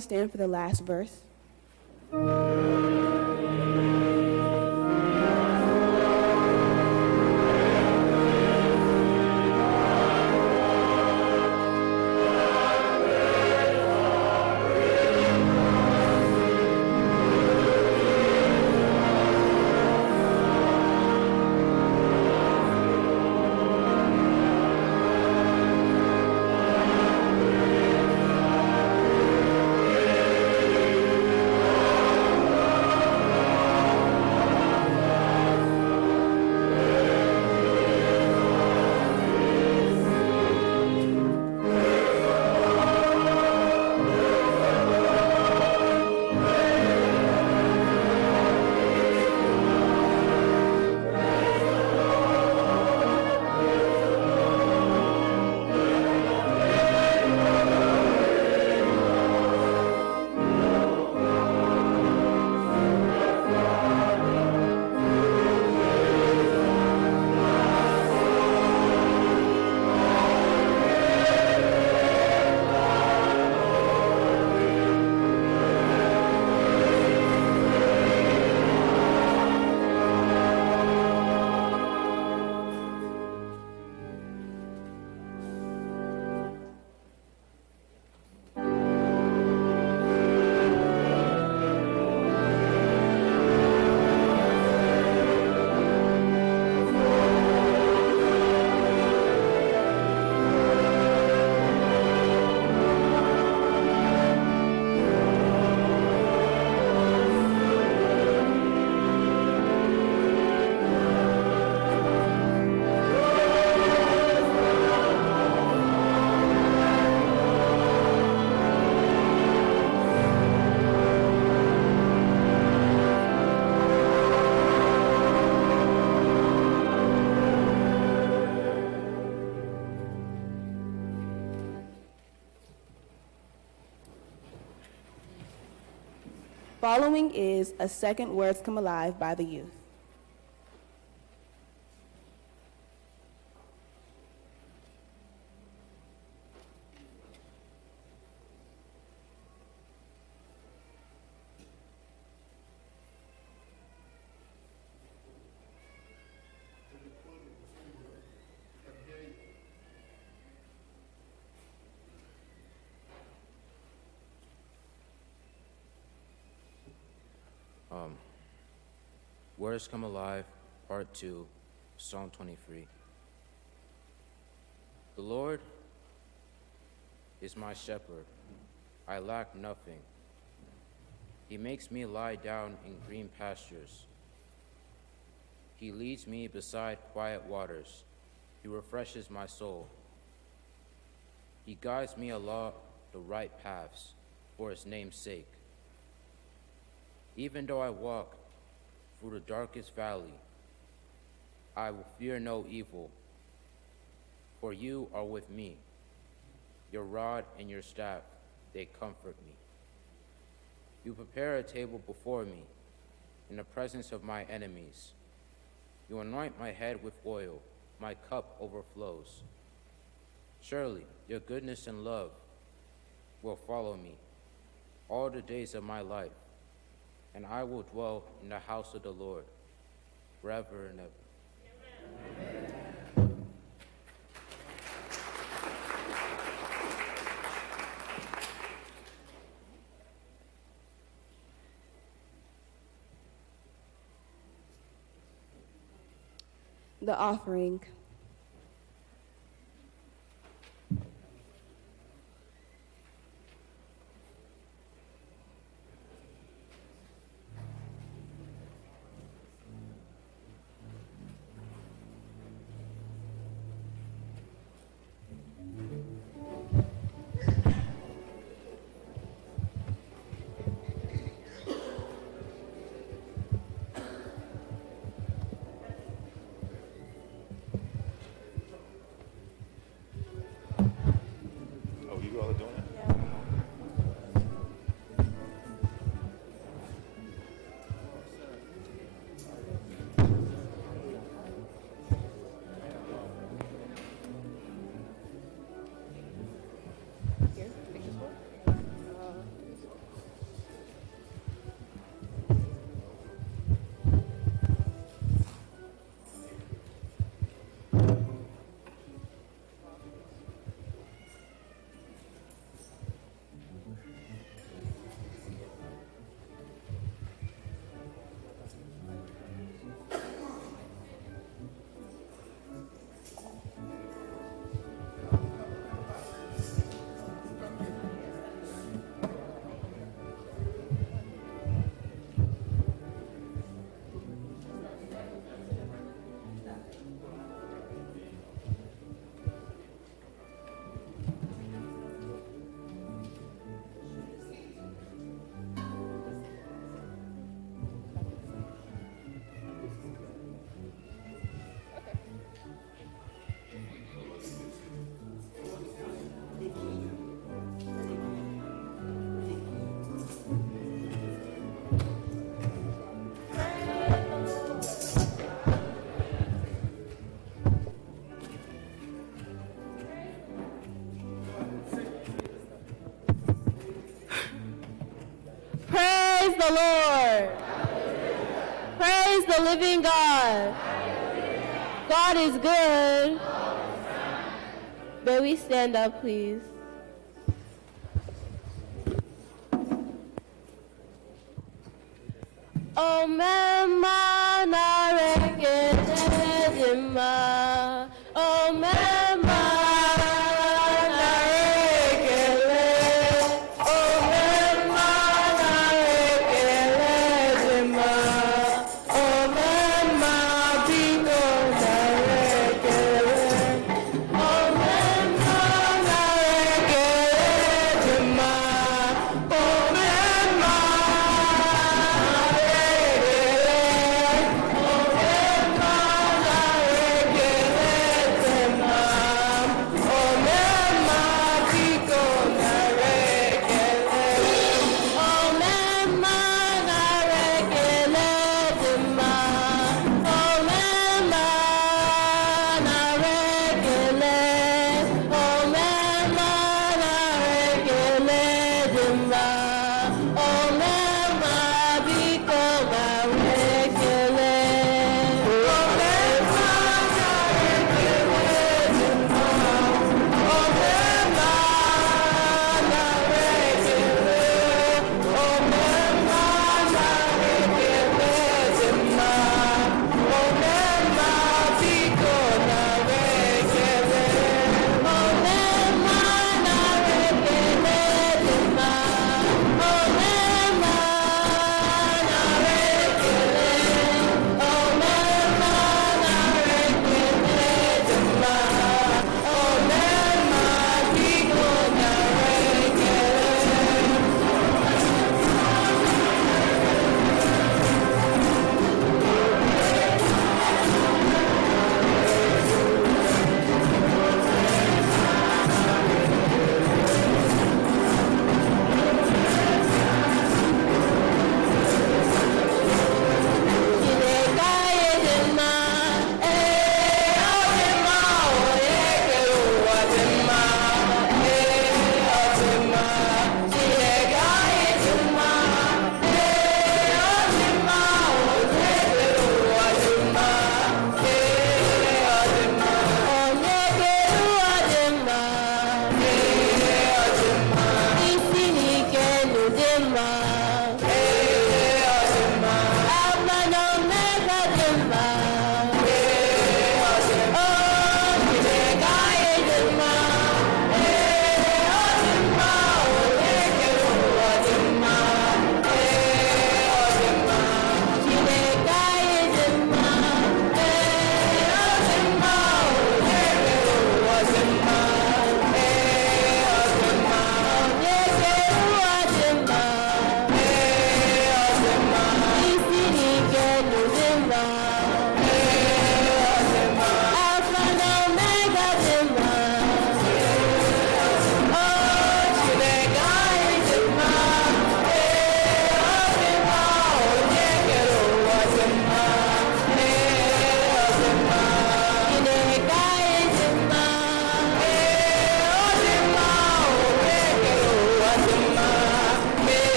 Stand for the last verse. Following is a second Words Come Alive by the youth. Words Come Alive, Part 2, Psalm 23. The Lord is my shepherd. I lack nothing. He makes me lie down in green pastures. He leads me beside quiet waters. He refreshes my soul. He guides me along the right paths for his name's sake. Even though I walk through the darkest valley, I will fear no evil, for you are with me. Your rod and your staff, they comfort me. You prepare a table before me in the presence of my enemies. You anoint my head with oil, my cup overflows. Surely your goodness and love will follow me all the days of my life, and I will dwell in the house of the Lord forever and ever. Amen. The offering. Praise the Lord. Praise the living God. God is good. May we stand up, please? O mema na rekelema. O mema na rekele. O mema na rekelema. O mema biko na rekele. O mema na rekelema. O mema na rekele.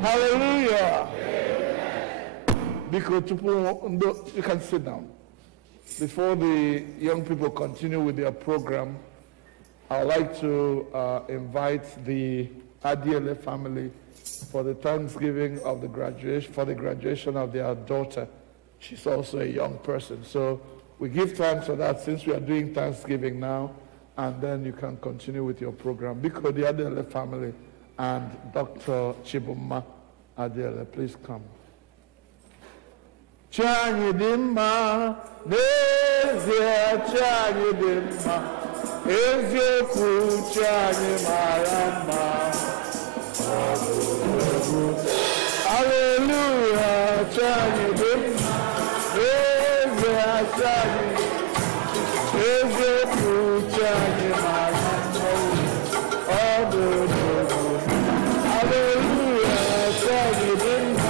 Hallelujah. Because you can sit down. Before the young people continue with their program, I'd like to invite the Adiele family for the Thanksgiving of the graduation of their daughter. She's also a young person. So we give thanks for that since we are doing Thanksgiving now, and then you can continue with your program. Because the Adiele family and Dr. Chibuma Adiele, please come. Chanyi dimma, nezie chanyi dimma, eziokwu chanyi marama. Hallelujah, chanyi dimma, nezie chanyi, eziokwu chanyi marama. Hallelujah, chanyi dimma.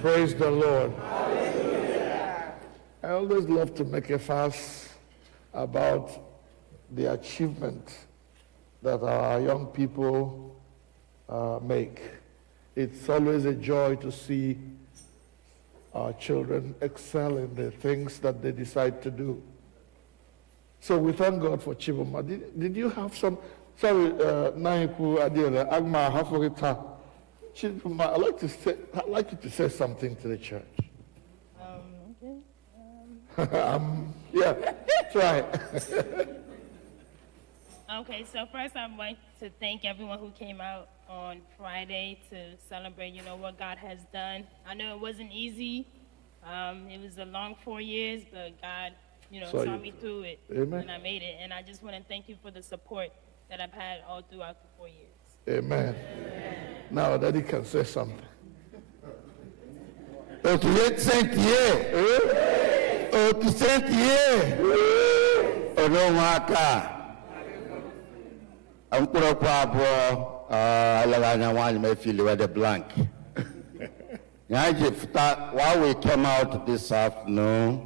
Praise the Lord. I always love to make a fuss about the achievement that our young people make. It's always a joy to see our children excel in the things that they decide to do. So we thank God for Chiboma. Did you have some? Sorry, Naiku Adela, Agma Hafurita. Chiboma, I'd like you to say something to the church. Okay. Yeah, try. Okay, so first I'd like to thank everyone who came out on Friday to celebrate, what God has done. I know it wasn't easy. It was a long 4 years, but God, saw me through it. Amen. And I made it. And I just want to thank you for the support that I've had all throughout the 4 years. Amen. Now Daddy can say something. Why we came out this afternoon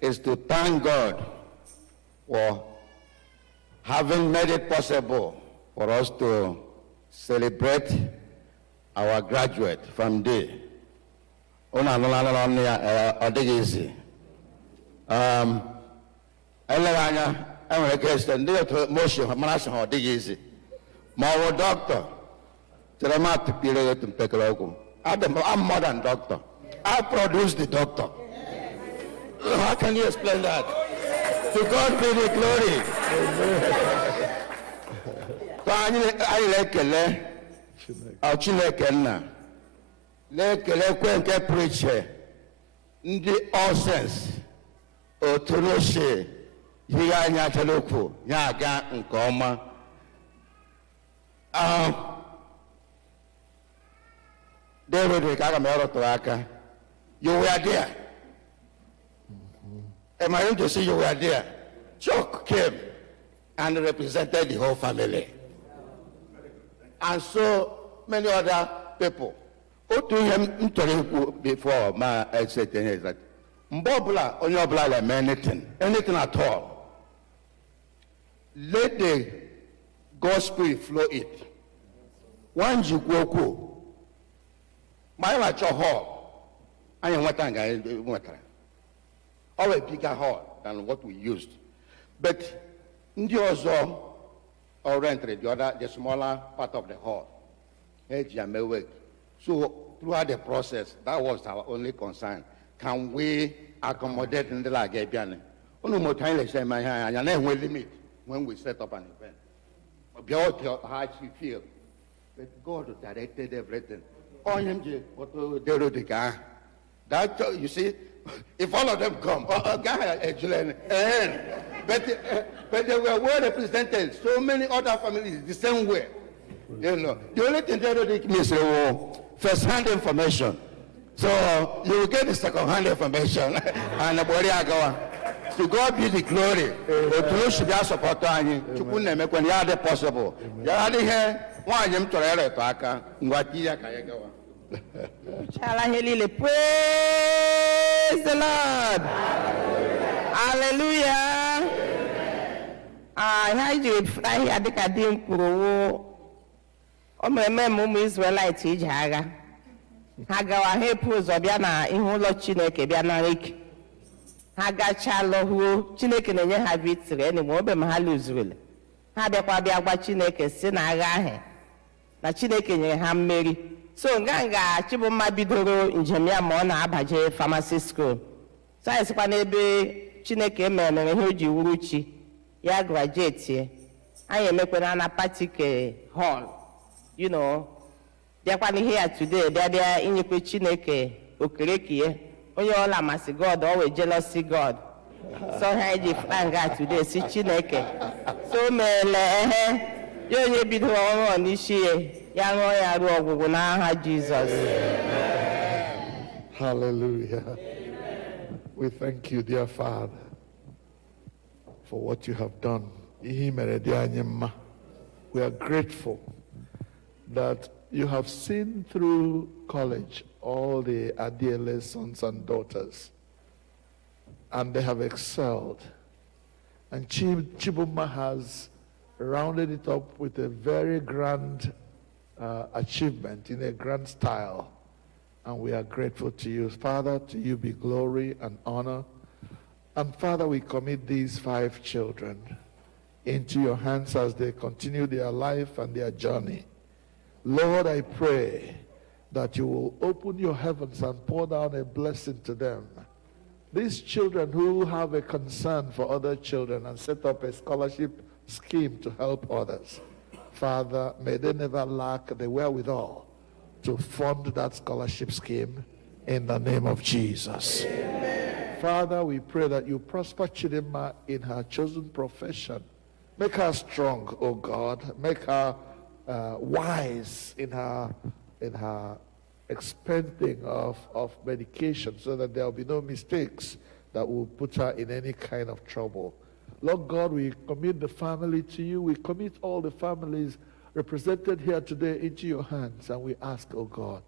is to thank God for having made it possible for us to celebrate our graduate from day. Doctor, I'm more than doctor. I produce the doctor. How can you explain that? To God be the glory. I like preacher. Ndi all sense. Otunoshe. Hiya nyachaloku. Nyaga nkoma. David, you were there. Am I going to say you were there? Chuck came and represented the whole family. And so many other people. Who to him before my exit is that Mbobla on your blood anything at all. Let the gospel flow it. One Jigboku. My mature hall, I am what or a bigger hall than what we used. But in or rented the smaller part of the hall. So throughout the process, that was our only concern. Can we accommodate in the Lagabian? Only more time say my hand, and then we limit when we set up an event. Beyond how you feel. But God directed everything. That you see, if all of them come, but they were well represented. So many other families the same way. The only thing they miss is first-hand information. So you will get the second-hand information, and to God be the glory. To should be a supporter, to put them when you are possible. You are here. Why am to Aka? Praise the Lord. Hallelujah. I had the Kadim Kuro. Israelite Haga. Hagawa Hepus Obiana in Holo Chineke Bianarik. Haga Chalo who Chineke and have it anymore, but Mahaluzul. Hadakwa Chineke Sinagahe. Na Chineke Ham Mary. So Ganga Chiboma Bidoro in Jamia Mona Abaje Pharmacy School. So I Spanebe Chineke men and Hoji Uruchi. Ya graduate here. I am a Patic hall. They're here today. They're in your Chineke, Okereki. Only all I must God, always jealousy God. So I did today, see Chineke. So mele, you be the one on this year. Young oya Jesus. Hallelujah. We thank you, dear Father, for what you have done. We are grateful that you have seen through college all the Adiele sons and daughters, and they have excelled. And Chiboma has rounded it up with a very grand achievement in a grand style. And we are grateful to you. Father, to you be glory and honor. And Father, we commit these 5 children into your hands as they continue their life and their journey. Lord, I pray that you will open your heavens and pour down a blessing to them. These children who have a concern for other children and set up a scholarship scheme to help others, Father, may they never lack the wherewithal to fund that scholarship scheme in the name of Jesus. Amen. Father, we pray that you prosper Chidima in her chosen profession. Make her strong, O God. Make her wise in her expending of medication so that there will be no mistakes that will put her in any kind of trouble. Lord God, we commit the family to you. We commit all the families represented here today into your hands, and we ask, oh God,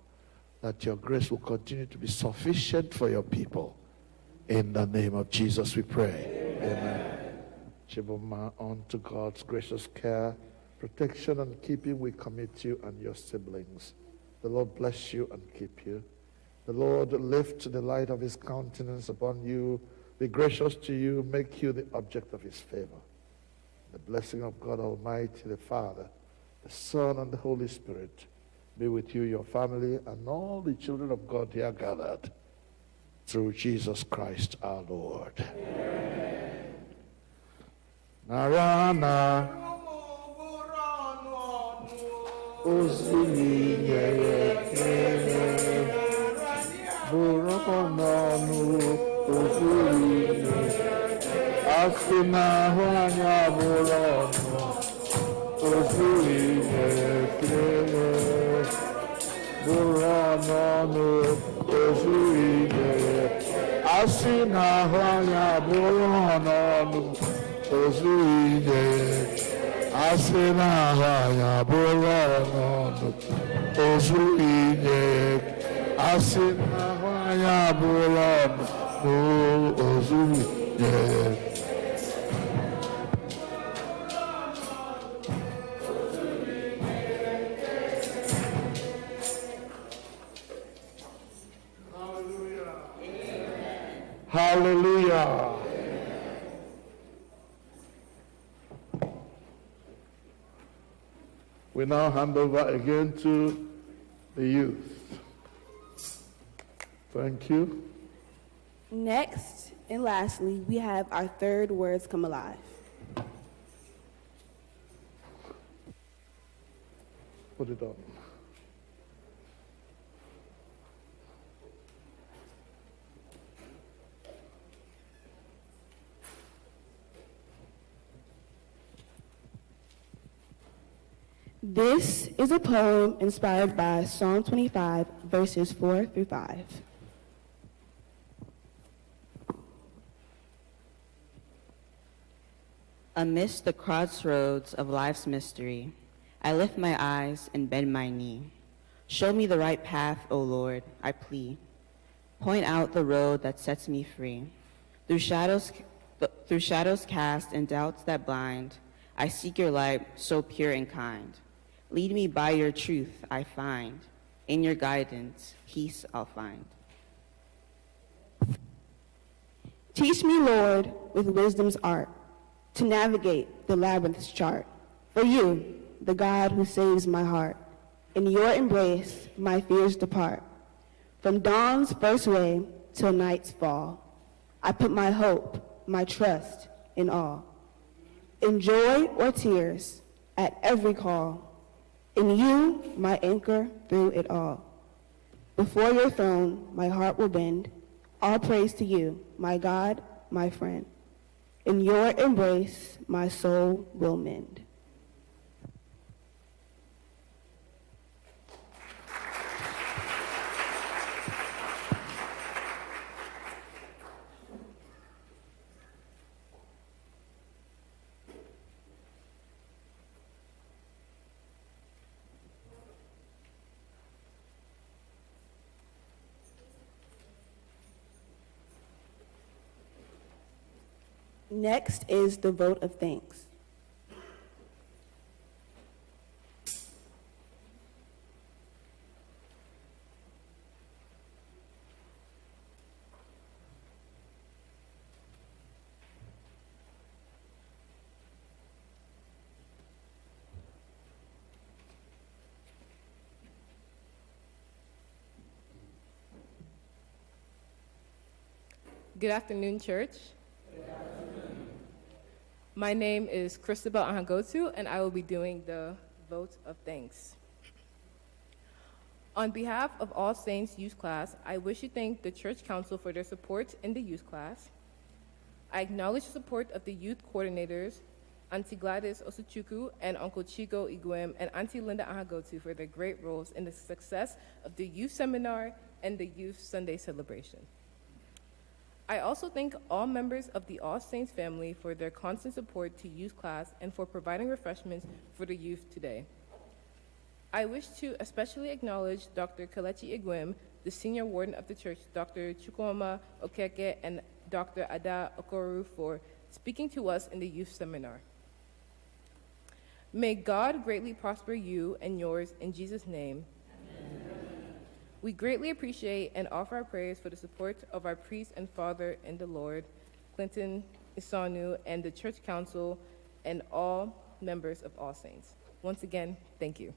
that your grace will continue to be sufficient for your people. In the name of Jesus we pray. Amen. Chiboma, on to God's gracious care, protection, and keeping we commit you and your siblings. The Lord bless you and keep you. The Lord lift the light of his countenance upon you, be gracious to you, make you the object of his favor. The blessing of God Almighty, the Father, the Son, and the Holy Spirit be with you, your family, and all the children of God here gathered through Jesus Christ our Lord. Narana Hallelujah. We now hand over again to the youth. Thank you. Next and lastly, we have our third Words Come Alive. Put it on. This is a poem inspired by Psalm 25, verses 4 through 5. Amidst the crossroads of life's mystery, I lift my eyes and bend my knee. Show me the right path, O Lord, I plead. Point out the road that sets me free. Through shadows cast and doubts that blind, I seek your light so pure and kind. Lead me by your truth, I find. In your guidance, peace I'll find. Teach me, Lord, with wisdom's art, to navigate the labyrinth's chart. For you, the God who saves my heart, in your embrace my fears depart. From dawn's first ray till night's fall, I put my hope, my trust in all. In joy or tears, at every call, in you, my anchor through it all. Before your throne, my heart will bend. All praise to you, my God, my friend. In your embrace, my soul will mend. Next is the vote of thanks. Good afternoon, church. My name is Christabel Ahangotu, and I will be doing the vote of thanks. On behalf of All Saints Youth Class, I wish to thank the Church Council for their support in the youth class. I acknowledge the support of the youth coordinators, Auntie Gladys Osuchukwu and Uncle Chigo Iguem and Auntie Linda Ahagotu for their great roles in the success of the youth seminar and the youth Sunday celebration. I also thank all members of the All Saints family for their constant support to youth class and for providing refreshments for the youth today. I wish to especially acknowledge Dr. Kelechi Iguem, the senior warden of the church, Dr. Chukwuma Okeke, and Dr. Ada Okoru for speaking to us in the youth seminar. May God greatly prosper you and yours in Jesus' name. Amen. We greatly appreciate and offer our prayers for the support of our priest and father in the Lord, Clinton Isanu, and the church council and all members of All Saints. Once again, thank you.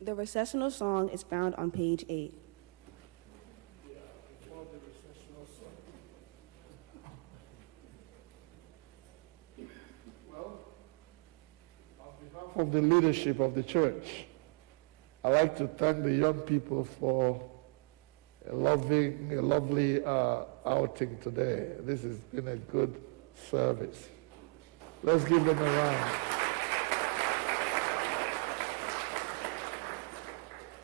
The recessional song is found on page 8. Well, on behalf of the leadership of the church, I'd like to thank the young people for a lovely outing today. This has been a good service. Let's give them a round.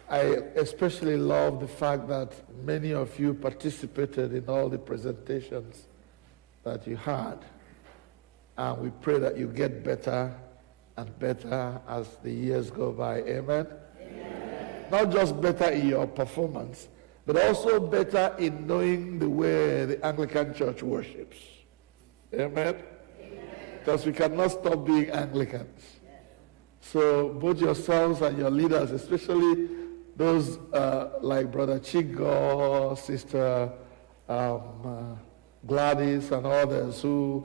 I especially love the fact that many of you participated in all the presentations that you had. And we pray that you get better and better as the years go by. Amen? Amen. Not just better in your performance, but also better in knowing the way the Anglican Church worships. Amen? Because we cannot stop being Anglicans. So both yourselves and your leaders, especially those like Brother Chigo, Sister Gladys, and others who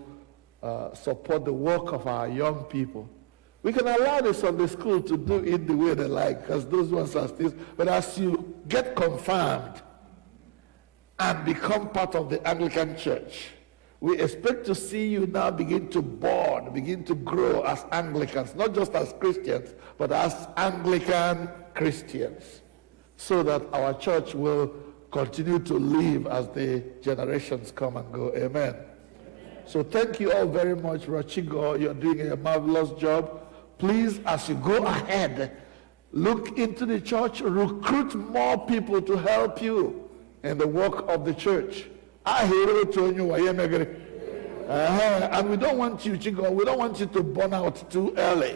support the work of our young people. We can allow the Sunday school to do it the way they like, because those ones are still, but as you get confirmed and become part of the Anglican Church, we expect to see you now begin to bond, begin to grow as Anglicans, not just as Christians, but as Anglican Christians, so that our church will continue to live as the generations come and go. Amen. So thank you all very much, Rachigo. You're doing a marvelous job. Please, as you go ahead, look into the church, recruit more people to help you in the work of the church. And we don't want you, Chigo, we don't want you to burn out too early.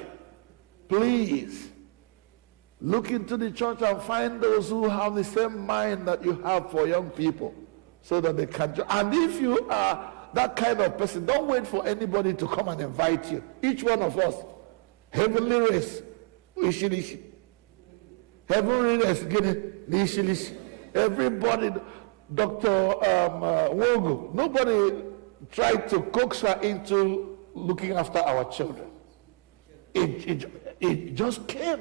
Please, look into the church and find those who have the same mind that you have for young people so that they can join. And if you are that kind of person, don't wait for anybody to come and invite you. Each one of us, heavenly race, heavenly race, everybody, Dr. Wogu, nobody tried to coax her into looking after our children. It just came.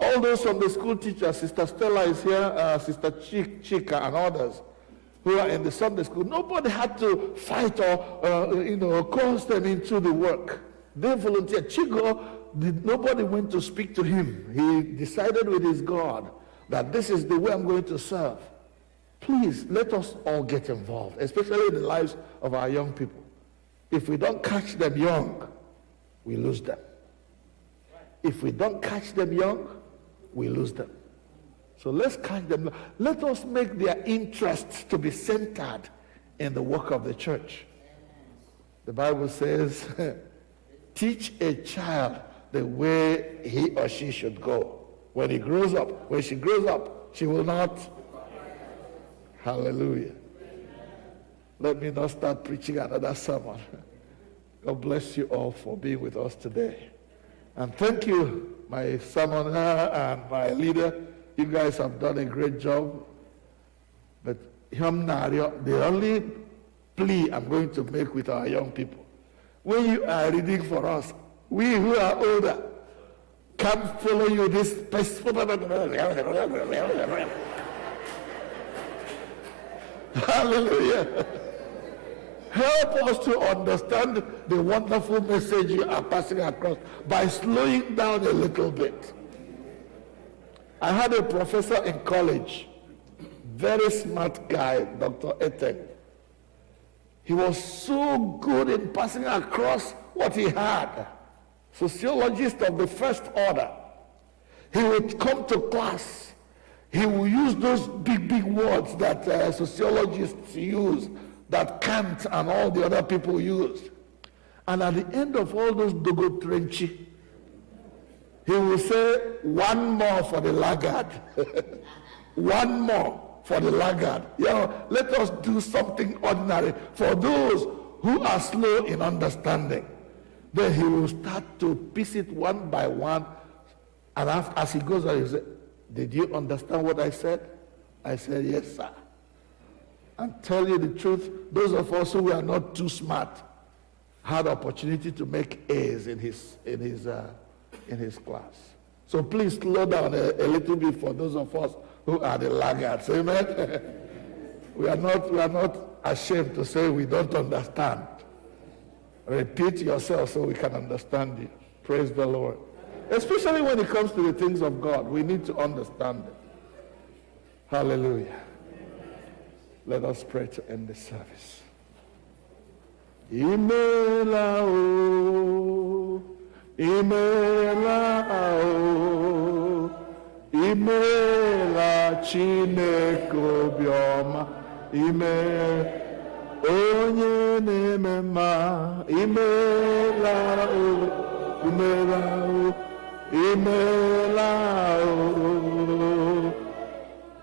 All those Sunday school teachers, Sister Stella is here, Sister Chika and others who are in the Sunday school, nobody had to fight or coerce them into the work. They volunteered. Chigo, nobody went to speak to him. He decided with his God that this is the way I'm going to serve. Please, let us all get involved, especially in the lives of our young people. If we don't catch them young, we lose them. If we don't catch them young, we lose them. So let's catch them. Let us make their interests to be centered in the work of the church. The Bible says, teach a child the way he or she should go. When she grows up, she will not. Hallelujah. Let me not start preaching another sermon. God bless you all for being with us today. And thank you, my summoner and my leader. You guys have done a great job. But the only plea I'm going to make with our young people, when you are reading for us, we who are older can't follow you this. Hallelujah. Help us to understand the wonderful message you are passing across by slowing down a little bit. I had a professor in college, very smart guy, Dr. Eteng. He was so good in passing across what he had. Sociologist of the first order. He would come to class. He would use those big, big words that sociologists use, that Kant and all the other people use. And at the end of all those dogo trenchy, he will say, one more for the laggard. One more for the laggard. Let us do something ordinary for those who are slow in understanding. Then he will start to piece it one by one. And as he goes on, he says, did you understand what I said? I said, yes, sir. And tell you the truth, those of us who were not too smart had opportunity to make A's in his class. So please slow down a little bit for those of us who are the laggards. Amen. We are not ashamed to say we don't understand. Repeat yourself so we can understand you. Praise the Lord. Especially when it comes to the things of God, we need to understand it. Hallelujah. Let us pray to end this service. Imela o, imela o, imela Chineke obiọma, imela onye na-eme mma, imela o, imela o, imela o,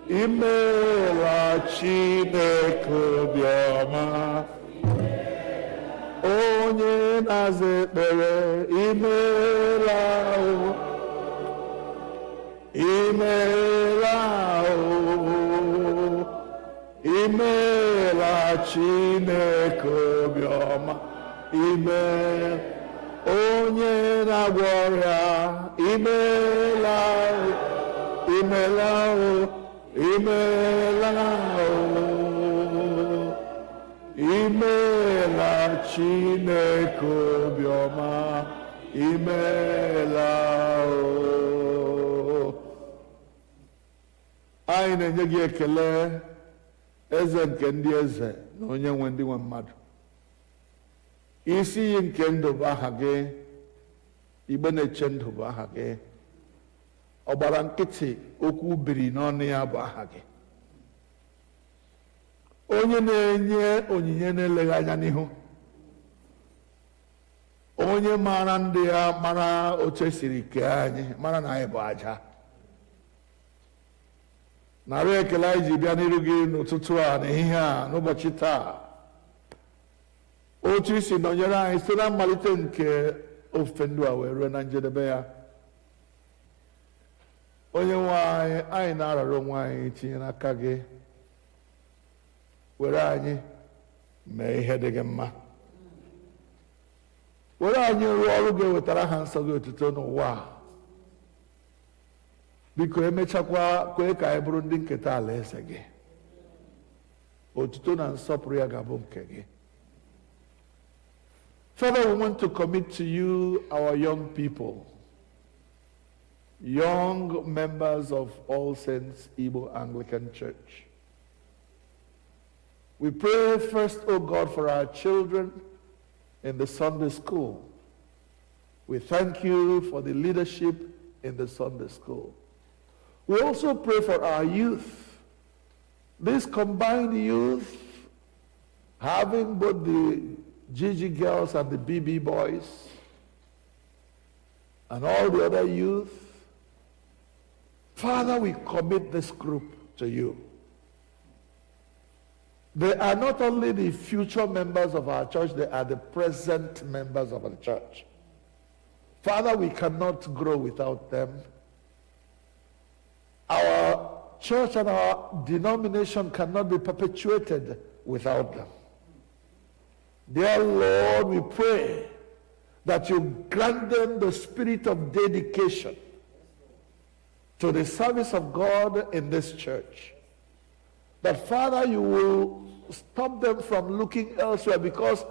imela Chineke obiọma, onye na-aza ekpere, imela o, imela o, imela Chineke obiọma, imela onye na-agwọ ọrịa, imela o, imela o, imela o, imela Chineke obiọma, imela o. Anyị na-enye gị ekele, eze nke ndị eze na onye nwe ndị nwe mmadụ. Isi iyi nke ndụ bụ aha gị, igbe na-eche ndụ bụ aha gị. Ọgbara nkịtị okwu biri n'ọnụ ya bụ aha gị. Onye na-enye onyinye na-eleghị anya n'ihu. Onye maara ndị ya, mara otu esiri kee anyị, mara na anyị bụ aja. Narị ekele anyị ji bịa n'iru gị n'ụtụtụ a, n'ehihie a, n'ụbọchị taa. Otu isi nọnyere anyị site na mmalite nke ofufe ndụ a wee ruo na njedebe ya. Onye nwe anyị, anyị na-arara onwe anyị tinye n'aka gị. Were anyị mee ihe dị gị mma. Were anyị rụọ ọrụ ga-ewetara ha nsọ gị otuto n'ụwa a. Biko emechakwa kwee ka anyị bụrụ ndị nketa alaeze gị. Otuto na nsọpụrụ ya ga-abụ nke gị. Father, we want to commit to you our young people, young members of All Saints Igbo Anglican Church. We pray first, O God, for our children in the Sunday school. We thank you for the leadership in the Sunday school. We also pray for our youth, this combined youth, having both the GG girls and the BB boys, and all the other youth. Father, we commit this group to you. They are not only the future members of our church, they are the present members of our church. Father, we cannot grow without them. Our church and our denomination cannot be perpetuated without them. Dear Lord, we pray that you grant them the spirit of dedication to the service of God in this church. That, Father, you will stop them from looking elsewhere, because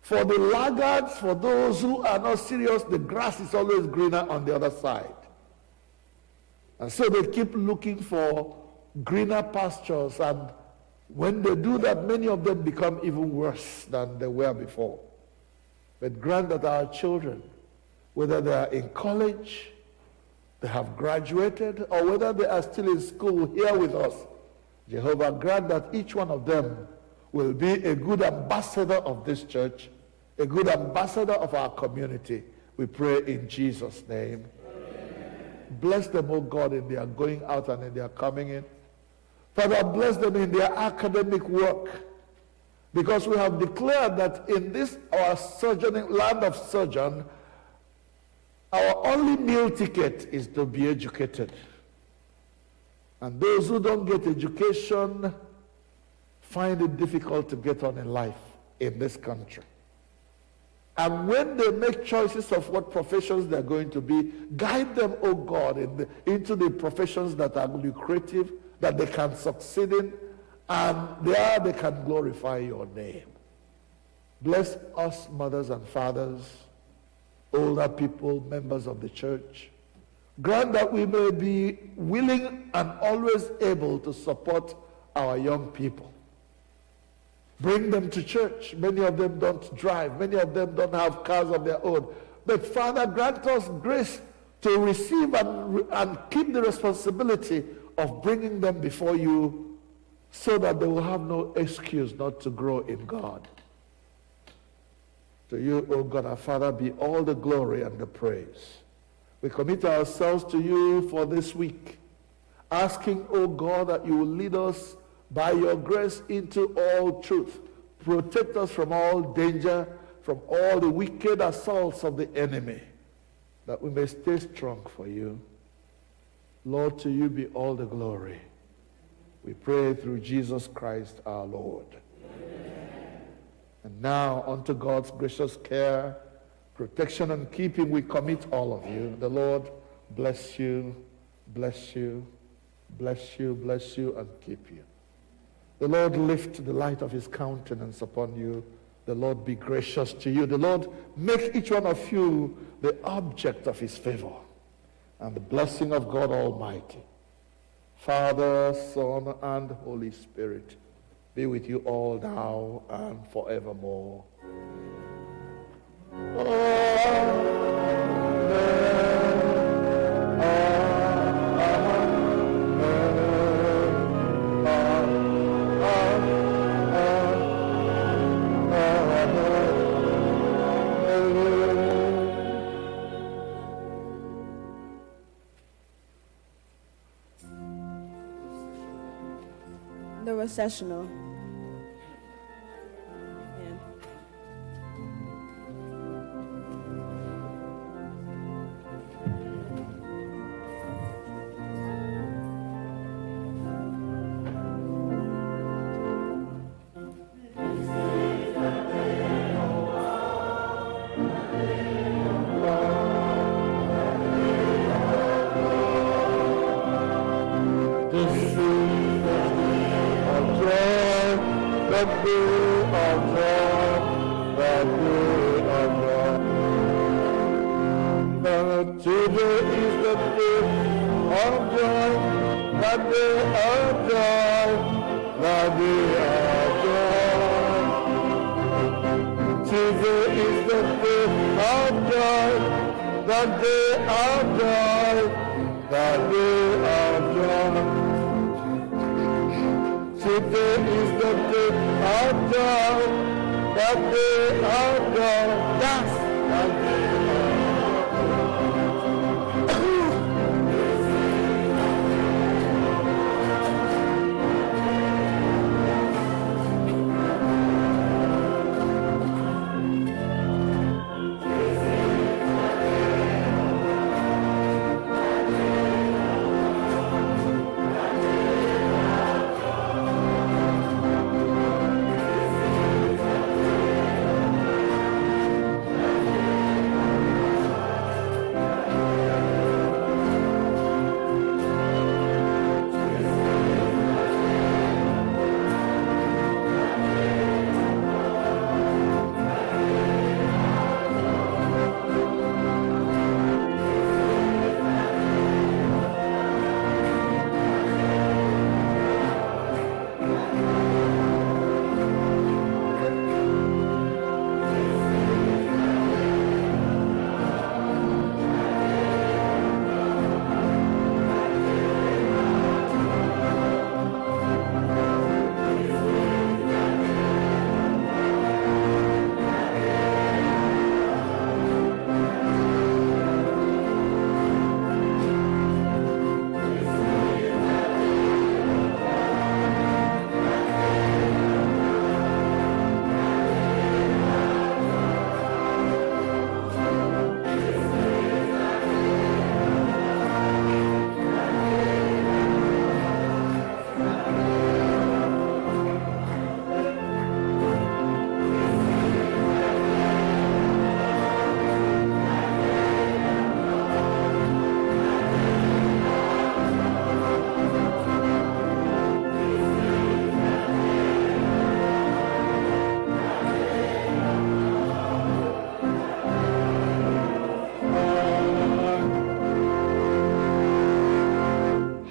for the laggards, for those who are not serious, the grass is always greener on the other side. And so they keep looking for greener pastures, and when they do that, many of them become even worse than they were before. But grant that our children, whether they are in college, they have graduated, or whether they are still in school here with us, Jehovah, grant that each one of them will be a good ambassador of this church, a good ambassador of our community. We pray in Jesus' name. Amen. Bless them, O God, in their going out and in their coming in. Father, bless them in their academic work, because we have declared that in this our sojourning land of sojourn, our only meal ticket is to be educated. And those who don't get education find it difficult to get on in life in this country. And when they make choices of what professions they're going to be, guide them, oh God, into the professions that are lucrative, that they can succeed in, and there they can glorify your name. Bless us, mothers and fathers, older people, members of the church. Grant that we may be willing and always able to support our young people. Bring them to church. Many of them don't drive. Many of them don't have cars of their own. But Father, grant us grace to receive and keep the responsibility of bringing them before you, so that they will have no excuse not to grow in God. To you, O God, our Father, be all the glory and the praise. We commit ourselves to you for this week, asking, O God, that you will lead us by your grace into all truth. Protect us from all danger, from all the wicked assaults of the enemy, that we may stay strong for you. Lord, to you be all the glory. We pray through Jesus Christ our Lord. Amen. And now, unto God's gracious care, protection, and keeping, we commit all of you. The Lord bless you, bless you, bless you, bless you, and keep you. The Lord lift the light of his countenance upon you. The Lord be gracious to you. The Lord make each one of you the object of his favor. And the blessing of God Almighty, Father, Son, and Holy Spirit, be with you all now and forevermore. The Processional.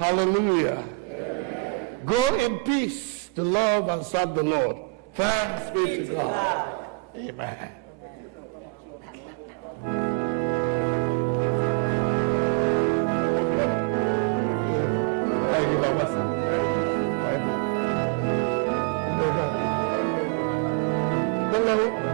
Hallelujah. Go in peace to love and serve the Lord. Thanks be to God. Amen. Thank you, Baba. Hello.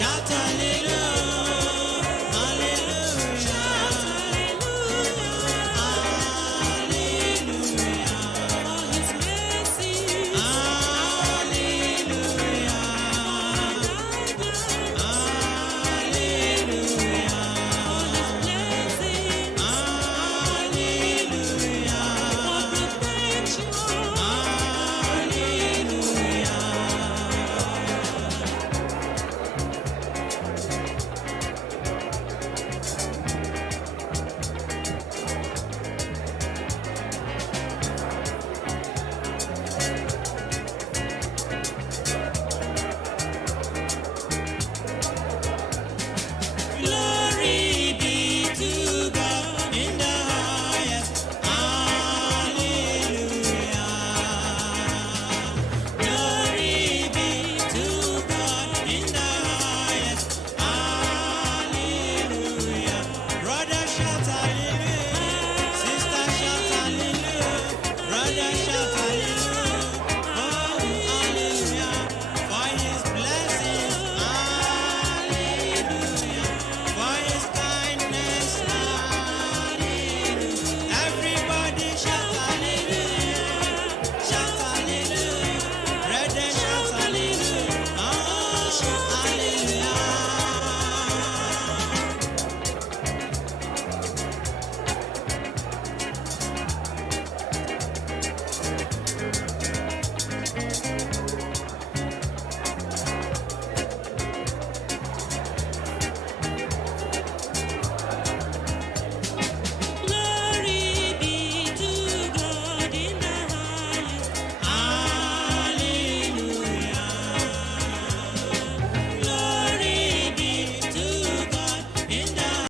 Shout hallelujah.